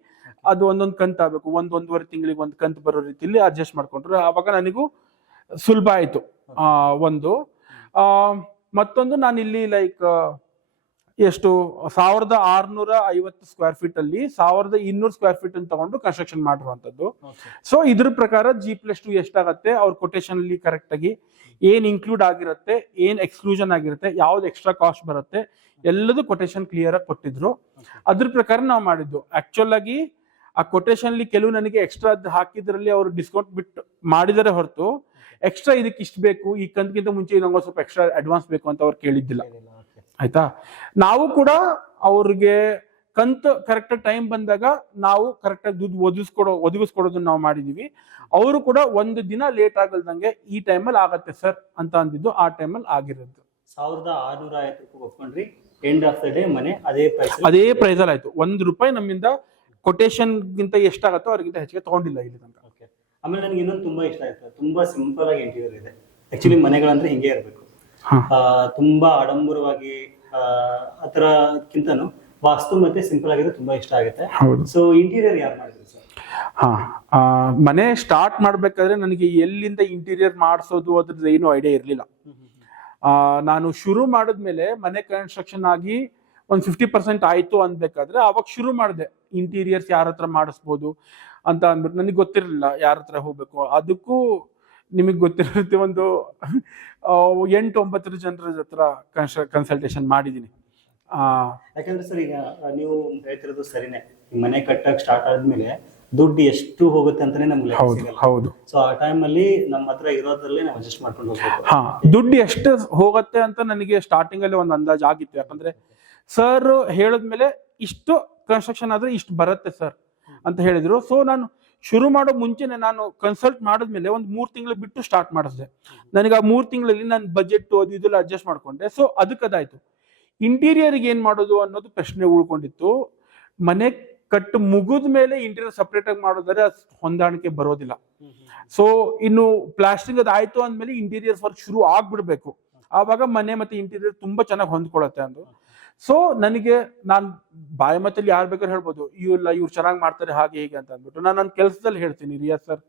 ಅದು ಒಂದೊಂದು ಕಂತು ಆಗ್ಬೇಕು, 1-1.5 ತಿಂಗಳಿಗೆ ಒಂದು ಕಂತು ಬರೋ ರೀತಿಯಲ್ಲಿ ಅಡ್ಜಸ್ಟ್ ಮಾಡ್ಕೊಂಡ್ರು. ಆವಾಗ ನನಗೂ ಸುಲಭ ಆಯ್ತು. ಒಂದು ಮತ್ತೊಂದು, ನಾನು ಇಲ್ಲಿ ಲೈಕ್ ಎಷ್ಟು 1650 ಸ್ಕ್ವೇರ್ ಫೀಟ್ ಅಲ್ಲಿ 1200 ಸ್ಕ್ವೇರ್ ಫೀಟ್ ಅಂತ ತಗೊಂಡು ಕನ್ಸ್ಟ್ರಕ್ಷನ್ ಮಾಡಿರುವಂತದ್ದು. ಸೊ ಇದ್ರ ಪ್ರಕಾರ G+2 ಎಷ್ಟಾಗತ್ತೆ, ಅವ್ರ ಕೊಟೇಶನ್ ಅಲ್ಲಿ ಕರೆಕ್ಟ್ ಆಗಿ ಏನ್ ಇನ್ಕ್ಲೂಡ್ ಆಗಿರುತ್ತೆ, ಏನ್ ಎಕ್ಸ್ಕ್ಲೂಷನ್ ಆಗಿರುತ್ತೆ, ಯಾವ್ದು ಎಕ್ಸ್ಟ್ರಾ ಕಾಸ್ಟ್ ಬರುತ್ತೆ, ಎಲ್ಲದೂ ಕೊಟೇಶನ್ ಕ್ಲಿಯರ್ ಆಗಿ ಕೊಟ್ಟಿದ್ರು. ಅದ್ರ ಪ್ರಕಾರ ನಾವು ಮಾಡಿದ್ದು. ಆಕ್ಚುಲ್ ಆಗಿ ಆ ಕೊಟೇಶನ್ ಅಲ್ಲಿ ಕೆಲವು ನನಗೆ ಎಕ್ಸ್ಟ್ರಾ ಹಾಕಿದ್ರಲ್ಲಿ ಅವ್ರು ಡಿಸ್ಕೌಂಟ್ ಬಿಟ್ಟು ಮಾಡಿದರೆ ಹೊರತು ಎಕ್ಸ್ಟ್ರಾ ಇದಕ್ಕೆ ಇಷ್ಟು ಬೇಕು, ಈ ಕಂತಕ್ಕಿಂತ ಮುಂಚೆ ನಂಗೆ ಸ್ವಲ್ಪ ಎಕ್ಸ್ಟ್ರಾ ಅಡ್ವಾನ್ಸ್ ಬೇಕು ಅಂತ ಅವ್ರು ಕೇಳಿದ್ದಿಲ್ಲ. ಆಯ್ತಾ. ನಾವು ಕೂಡ ಅವ್ರಿಗೆ ಕಂತು ಕರೆಕ್ಟ್ ಟೈಮ್ ಬಂದಾಗ ನಾವು ಕರೆಕ್ಟ್ ಆಗಿ ದುಡ್ಡು ಒದಗಿಸ್ಕೊಡೋದನ್ನ ನಾವು ಮಾಡಿದೀವಿ. ಅವರು ಕೂಡ ಒಂದು ದಿನ ಲೇಟ್ ಆಗಲ್ದಂಗೆ ಈ ಟೈಮಲ್ಲಿ ಆಗತ್ತೆ ಸರ್ ಅಂತ ಅಂದಿದ್ದು, ಆ ಟೈಮಲ್ಲಿ ಆಗಿರೋದು. 1650 ಒಪ್ಕೊಂಡ್ರಿ, ಎಂಡ್ ಆಫ್ ದ ಡೇ ಮನೆ ಅದೇ ಪ್ರೈಸ್ ಅಲ್ಲಿ ಆಯ್ತು. ₹1 ನಮ್ಮಿಂದ ಕೊಟೇಶನ್ ಗಿಂತ ಎಷ್ಟಾಗತ್ತೋ ಅವ್ರಿಗಿಂತ ಹೆಚ್ಚಿಗೆ ತಗೊಂಡಿಲ್ಲ ಇಲ್ಲಿ ತನಕ. ಆಮೇಲೆ ನನಗೆ ಇನ್ನೊಂದು ತುಂಬಾ ಇಷ್ಟ ಆಯ್ತು, ತುಂಬಾ ಸಿಂಪಲ್ ಆಗಿ ಇಂಟೀರಿಯರ್ ಇದೆ. ಆಕ್ಚುಲಿ ಮನೆಗಳಂದ್ರೆ ಹಿಂಗೆ ಇರಬೇಕು, ತುಂಬಾ ಆಡಂಬರವಾಗಿ ಆತರಕ್ಕಿಂತನೂ ವಾಸ್ತು ಮತ್ತೆ ಸಿಂಪಲ್ ಆಗಿದ್ರೆ ತುಂಬಾ ಇಷ್ಟ ಆಗುತ್ತೆ. ಸೊ ಇಂಟೀರಿಯರ್ ಯಾರು ಮಾಡಿದ್ರು ಸರ್? ಮನೆ ಸ್ಟಾರ್ಟ್ ಮಾಡ್ಬೇಕಾದ್ರೆ ನನಗೆ ಎಲ್ಲಿಂದ ಇಂಟೀರಿಯರ್ ಮಾಡಿಸೋದು ಅದ್ರದ್ದು ಏನು ಐಡಿಯಾ ಇರ್ಲಿಲ್ಲ. ನಾನು ಶುರು ಮಾಡಿದ್ಮೇಲೆ ಮನೆ ಕನ್ಸ್ಟ್ರಕ್ಷನ್ ಆಗಿ ಒಂದು 50% ಆಯ್ತು ಅನ್ಬೇಕಾದ್ರೆ ಅವಾಗ ಶುರು ಮಾಡಿದೆ ಇಂಟೀರಿಯರ್ಸ್ ಯಾರ ಹತ್ರ ಮಾಡಿಸ್ಬೋದು ಅಂತ ಅಂದ್ಬಿಟ್ಟು. ನನಗೆ ಗೊತ್ತಿರಲಿಲ್ಲ ಯಾರ ಹತ್ರ ಹೋಗ್ಬೇಕು. ಅದಕ್ಕೂ ನಿಮಗೆ ಗೊತ್ತಿರುತ್ತೆ, ಒಂದು 8-9 ಜನರ ಹತ್ರ ಕನ್ಸಲ್ಟೇಷನ್ ಮಾಡಿದ್ದೀನಿ. ಯಾಕಂದ್ರೆ ಸರ್ ಈಗ ನೀವು ಹೇಳ್ತಿರೋದು ಸರಿನೇ, ಮನೆ ಕಟ್ಟಕ್ ಸ್ಟಾರ್ಟ್ ಆದ್ಮೇಲೆ ದುಡ್ಡು ಎಷ್ಟು ಹೋಗುತ್ತೆ ಅಂತಾನೆ ನಮ್ಗೆ ಹೌದು. ಸೊ ಆ ಟೈಮ್ ಅಲ್ಲಿ ನಮ್ಮ ಹತ್ರ ಇರೋದ್ರಲ್ಲೇ ನಾವು ಅಡ್ಜಸ್ಟ್ ಮಾಡ್ಕೊಂಡು ಹೋಗ್ಬೇಕು. ದುಡ್ಡು ಎಷ್ಟು ಹೋಗುತ್ತೆ ಅಂತ ನನಗೆ ಸ್ಟಾರ್ಟಿಂಗ್ ಅಲ್ಲಿ ಒಂದು ಅಂದಾಜು ಆಗಿತ್ತು. ಯಾಕಂದ್ರೆ ಸರ್ ಹೇಳಿದ್ಮೇಲೆ ಇಷ್ಟು ಕನ್ಸ್ಟ್ರಕ್ಷನ್ ಆದ್ರೆ ಇಷ್ಟು ಬರುತ್ತೆ ಸರ್ ಅಂತ ಹೇಳಿದ್ರು. ಸೊ ನಾನು ಶುರು ಮಾಡೋ ಮುಂಚೆನೆ ನಾನು ಕನ್ಸಲ್ಟ್ ಮಾಡಿದ್ಮೇಲೆ ಒಂದು 3 ತಿಂಗಳು ಬಿಟ್ಟು ಸ್ಟಾರ್ಟ್ ಮಾಡಿಸಿದೆ. ನನಗೆ ಆ 3 ತಿಂಗಳಲ್ಲಿ ನಾನು ಬಜೆಟ್ ಅದು ಇದೆಲ್ಲ ಅಡ್ಜಸ್ಟ್ ಮಾಡ್ಕೊಂಡೆ. ಸೊ ಅದಕ್ಕದಾಯ್ತು. ಇಂಟೀರಿಯರ್ಗೆ ಏನ್ ಮಾಡೋದು ಅನ್ನೋದು ಪ್ರಶ್ನೆ ಉಳ್ಕೊಂಡಿತ್ತು. ಮನೆ ಕಟ್ಟು ಮುಗಿದ ಮೇಲೆ ಇಂಟೀರಿಯರ್ ಸಪ್ರೇಟ್ ಆಗಿ ಮಾಡೋದಾದ್ರೆ ಹೊಂದಾಣಿಕೆ ಬರೋದಿಲ್ಲ. ಸೊ ಇನ್ನು ಪ್ಲಾಸ್ಟಿಂಗ್ ಅದಾಯ್ತು ಅಂದ್ಮೇಲೆ ಇಂಟೀರಿಯರ್ ವರ್ಕ್ ಶುರು ಆಗ್ಬಿಡ್ಬೇಕು. ಆವಾಗ ಮನೆ ಮತ್ತೆ ಇಂಟೀರಿಯರ್ ತುಂಬಾ ಚೆನ್ನಾಗಿ ಹೊಂದ್ಕೊಳತ್ತೆ ಅಂದು. ಸೊ ನನಗೆ ನಾನು ಬಾಯ ಮತ್ತಲ್ಲಿ ಯಾರು ಬೇಕಾದ್ರೆ ಹೇಳ್ಬೋದು, ಇವ್ರು ಚೆನ್ನಾಗಿ ಮಾಡ್ತಾರೆ ಹಾಗೆ ಹೀಗೆ ಅಂತ ಅಂದ್ಬಿಟ್ಟು. ನಾನು ನನ್ನ ಕೆಲಸದಲ್ಲಿ ಹೇಳ್ತೀನಿ, ರಿಯಾಜ್ ಸರ್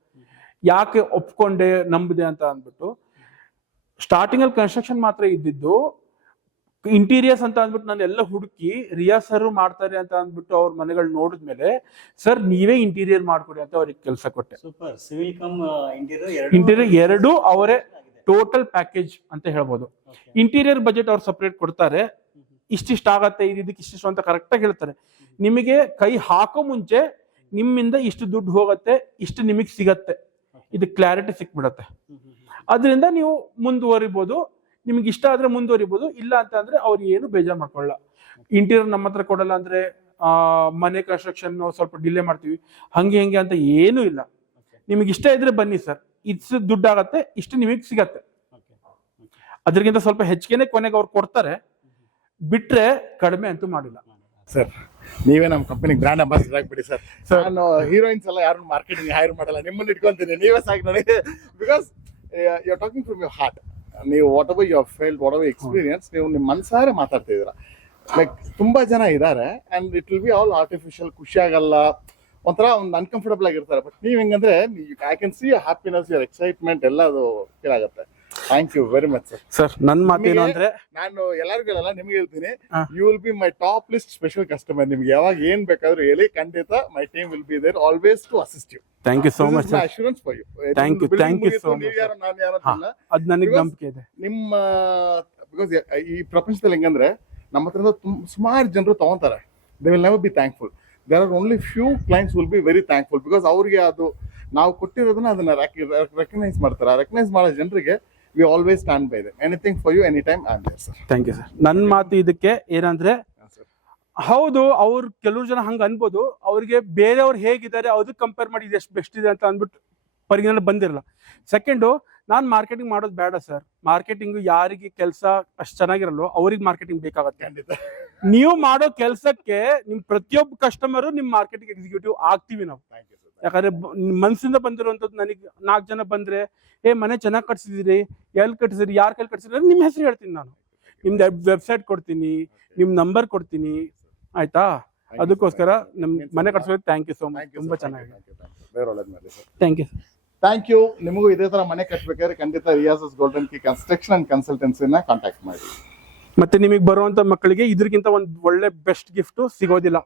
ಯಾಕೆ ಒಪ್ಕೊಂಡೆ ನಂಬಿದೆ ಅಂತ ಅಂದ್ಬಿಟ್ಟು. ಸ್ಟಾರ್ಟಿಂಗ್ ಅಲ್ಲಿ ಕನ್ಸ್ಟ್ರಕ್ಷನ್ ಮಾತ್ರ ಇದ್ದಿದ್ದು, ಇಂಟೀರಿಯರ್ಸ್ ಅಂತ ಅಂದ್ಬಿಟ್ಟು ನಾನು ಎಲ್ಲ ಹುಡುಕಿ ರಿಯಾಜ್ ಸರ್ ಮಾಡ್ತಾರೆ ಅಂತ ಅಂದ್ಬಿಟ್ಟು ಅವ್ರ ಮನೆಗಳು ನೋಡಿದ್ಮೇಲೆ, ಸರ್ ನೀವೇ ಇಂಟೀರಿಯರ್ ಮಾಡ್ಕೊಡಿ ಅಂತ ಅವ್ರಿಗೆ ಕೆಲಸ ಕೊಟ್ಟೆ. ಸೂಪರ್. ಸಿವಿಲ್ ಕಮ್ ಇಂಟೀರಿಯರ್ ಎರಡು ಅವರೇ ಟೋಟಲ್ ಪ್ಯಾಕೇಜ್ ಅಂತ ಹೇಳ್ಬೋದು. ಇಂಟೀರಿಯರ್ ಬಜೆಟ್ ಅವ್ರು ಸಪ್ರೇಟ್ ಕೊಡ್ತಾರೆ, ಇಷ್ಟಿಷ್ಟ ಆಗತ್ತೆ, ಇದಕ್ಕೆ ಇಷ್ಟಿಷ್ಟು ಅಂತ ಕರೆಕ್ಟ್ ಆಗಿ ಹೇಳ್ತಾರೆ. ನಿಮಗೆ ಕೈ ಹಾಕೋ ಮುಂಚೆ ನಿಮ್ಮಿಂದ ಇಷ್ಟು ದುಡ್ಡು ಹೋಗತ್ತೆ, ಇಷ್ಟು ನಿಮಗೆ ಸಿಗತ್ತೆ, ಇದು ಕ್ಲಾರಿಟಿ ಸಿಕ್ಬಿಡತ್ತೆ. ಅದರಿಂದ ನೀವು ಮುಂದುವರಿಬಹುದು. ನಿಮ್ಗೆ ಇಷ್ಟ ಆದ್ರೆ ಮುಂದುವರಿಬಹುದು, ಇಲ್ಲ ಅಂತ ಅಂದ್ರೆ ಅವ್ರು ಏನು ಬೇಜಾರು ಮಾಡ್ಕೊಳ್ಳಲ್ಲ. ಇಂಟೀರಿಯರ್ ನಮ್ಮ ಹತ್ರ ಕೊಡಲ್ಲ ಅಂದ್ರೆ ಮನೆ ಕನ್ಸ್ಟ್ರಕ್ಷನ್ ಸ್ವಲ್ಪ ಡಿಲೇ ಮಾಡ್ತೀವಿ ಹಂಗೆ ಹೆಂಗೆ ಅಂತ ಏನೂ ಇಲ್ಲ. ನಿಮಗೆ ಇಷ್ಟ ಇದ್ರೆ ಬನ್ನಿ ಸರ್, ಇಷ್ಟು ದುಡ್ಡು ಆಗತ್ತೆ, ಇಷ್ಟು ನಿಮಗೆ ಸಿಗತ್ತೆ. ಅದ್ರಗಿಂತ ಸ್ವಲ್ಪ ಹೆಚ್ಚಿಗೆನೆ ಕೊನೆಗೆ ಅವ್ರು ಕೊಡ್ತಾರೆ, ಬಿಟ್ರೆ ಕಡಿಮೆ ಅಂತೂ ಮಾಡಿಲ್ಲ ಸರ್. ನೀವೇ ನಮ್ಮ ಕಂಪನಿ ಬ್ರಾಂಡ್ ಅಂಬಾಸಿಡರ್ ಆಗ್ಬಿಡಿ ಸರ್. ನಾನು ಹೀರೋಯಿನ್ಸ್ ಎಲ್ಲ ಯಾರು ಮಾರ್ಕೆಟಿಂಗ್ ಹೈರ್ ಮಾಡಲ್ಲ, ನಿಮ್ಮನ್ನ ಇಟ್ಕೊಂತೀನಿ, ನೀವೇ ಸಾಕು ನನಗೆ. Because you are talking from your heart. ನೀವು whatever you feel, whatever experience, ನೀವು ನಿಮ್ಮ ಮನಸಾರೆ ಮಾತಾಡ್ತಾ ಇದ್ದೀರಾ. ಲೈಕ್ ತುಂಬಾ ಜನ ಇದ್ದಾರೆ and it will be all artificial, ಖುಷಿ ಆಗಲ್ಲ, ಒಂಥರ ಒಂದು ಅನ್ಕಂಫರ್ಟಬಲ್ ಆಗಿರ್ತಾರೆ. ಬಟ್ ನೀವ್ ಹೆಂಗಂದ್ರೆ I can see your happiness, your excitement ಎಲ್ಲ ಅದು ಫೀಲ್ ಆಗುತ್ತೆ. Thank you very much sir. Sir ನನ್ನ ಮಾತೇನು ಅಂದ್ರೆ, ನಾನು ಎಲ್ಲರಿಗೂ ಹೇಳಲ್ಲ, ನಿಮ್ಗೆ ಹೇಳ್ತೀನಿ, you will be my top list special customer. ನಿಮ್ಗೆ ಯಾವಾಗ ಏನ್ ಬೇಕಾದ್ರೂ ಹೇಳಿ, ಖಂಡಿತ my team will be there always to assist you. Thank you so much sir. Assurance for you. Thank you so much. ನಾನು ಯಾರು ಅಂತ ಅದ್ ನನಗೆ ನಂಬಿಕೆ ಇದೆ ನಿಮ್ಮ, ಬಿಕಾಸ್ ಈ ಪ್ರಪಂಚದಲ್ಲಿ ಹೆಂಗಂದ್ರೆ ನಮ್ಮ ಹತ್ರ ಸುಮಾರು ಜನರು ತಗೊಂತಾರೆ. They will never be thankful. There are only few clients will be very thankful, because ಅವ್ರಿಗೆ ಅದು ನಾವು ಕೊಟ್ಟಿರೋದನ್ನ ಅದನ್ನ ರೆಕಗ್ನೈಸ್ ಮಾಡ್ತಾರೆ. ಆ ರೆಕಗ್ನೈಸ್ ಮಾಡೋ ಜನರಿಗೆ we always stand by them. Anything for you, any time I am there sir. Thank you sir. ನನ್ನ ಮಾತು ಇದಕ್ಕೆ ಏನಂದ್ರೆ, ಹೌದು ಅವ್ರು ಕೆಲವ್ರು ಜನ ಹಂಗ ಅನ್ಬೋದು, ಅವ್ರಿಗೆ ಬೇರೆಯವ್ರು ಹೇಗಿದ್ದಾರೆ ಅದಕ್ಕೆ ಕಂಪೇರ್ ಮಾಡಿ ಇದು ಎಷ್ಟು ಬೆಸ್ಟ್ ಇದೆ ಅಂತ ಅಂದ್ಬಿಟ್ಟು ಪರಿಗಣನೆ ಬಂದಿರಲ್ಲ. ಸೆಕೆಂಡು, ನಾನು ಮಾರ್ಕೆಟಿಂಗ್ ಮಾಡೋದು ಬೇಡ ಸರ್. ಮಾರ್ಕೆಟಿಂಗ್ ಯಾರಿಗೆ ಕೆಲಸ ಅಷ್ಟು ಚೆನ್ನಾಗಿರಲ್ಲೋ ಅವ್ರಿಗೆ ಮಾರ್ಕೆಟಿಂಗ್ ಬೇಕಾಗತ್ತೆ. ಖಂಡಿತ ನೀವು ಮಾಡೋ ಕೆಲಸಕ್ಕೆ ನಿಮ್ ಪ್ರತಿಯೊಬ್ಬ ಕಸ್ಟಮರು ನಿಮ್ ಮಾರ್ಕೆಟಿಂಗ್ ಎಕ್ಸಿಕ್ಯೂಟಿವ್ ಆಗ್ತೀವಿ ನಾವು. ಯಾಕಂದ್ರೆ ಮನ್ಸಿಂದ ಬಂದಿರುವಂತದ್ದು. ನನಗೆ 4 ಜನ ಬಂದ್ರೆ, ಮನೆ ಚೆನ್ನಾಗಿ ಕಟ್ಸಿದಿರಿ, ಎಲ್ಲಿ ಕಟ್ಸಿದ್ರಿ, ಯಾರ ಕೈಲಿ ಕಟ್ಸಿದ್ರಿ, ನಿಮ್ ಹೆಸರು ಹೇಳ್ತೀನಿ ನಾನು. ನಿಮ್ದು ವೆಬ್ಸೈಟ್ ಕೊಡ್ತೀನಿ, ನಿಮ್ ನಂಬರ್ ಕೊಡ್ತೀನಿ, ಆಯ್ತಾ? ಅದಕ್ಕೋಸ್ಕರ ನಮ್ ಮನೆ ಕಟ್ಸೋದಕ್ಕೆ ಥ್ಯಾಂಕ್ ಯು ಸೋ ಮಚ್. ತುಂಬಾ ಚೆನ್ನಾಗಿದೆ. Thank you. Thank you. ನಿಮಗೂ ಇದೇ ತರ ಮನೆ ಕಟ್ಟಬೇಕಾದ್ರೆ ಖಂಡಿತ Riyaz's Golden Key Construction and ಕನ್ಸಲ್ಟೆನ್ಸಿನ ಕಾಂಟ್ಯಾಕ್ಟ್ ಮಾಡಿ. ಮತ್ತೆ ನಿಮಗೆ ಬರುವಂತ ಮಕ್ಕಳಿಗೆ ಇದ್ರಗಿಂತ ಒಂದು ಒಳ್ಳೆ ಬೆಸ್ಟ್ ಗಿಫ್ಟ್ ಸಿಗೋದಿಲ್ಲ.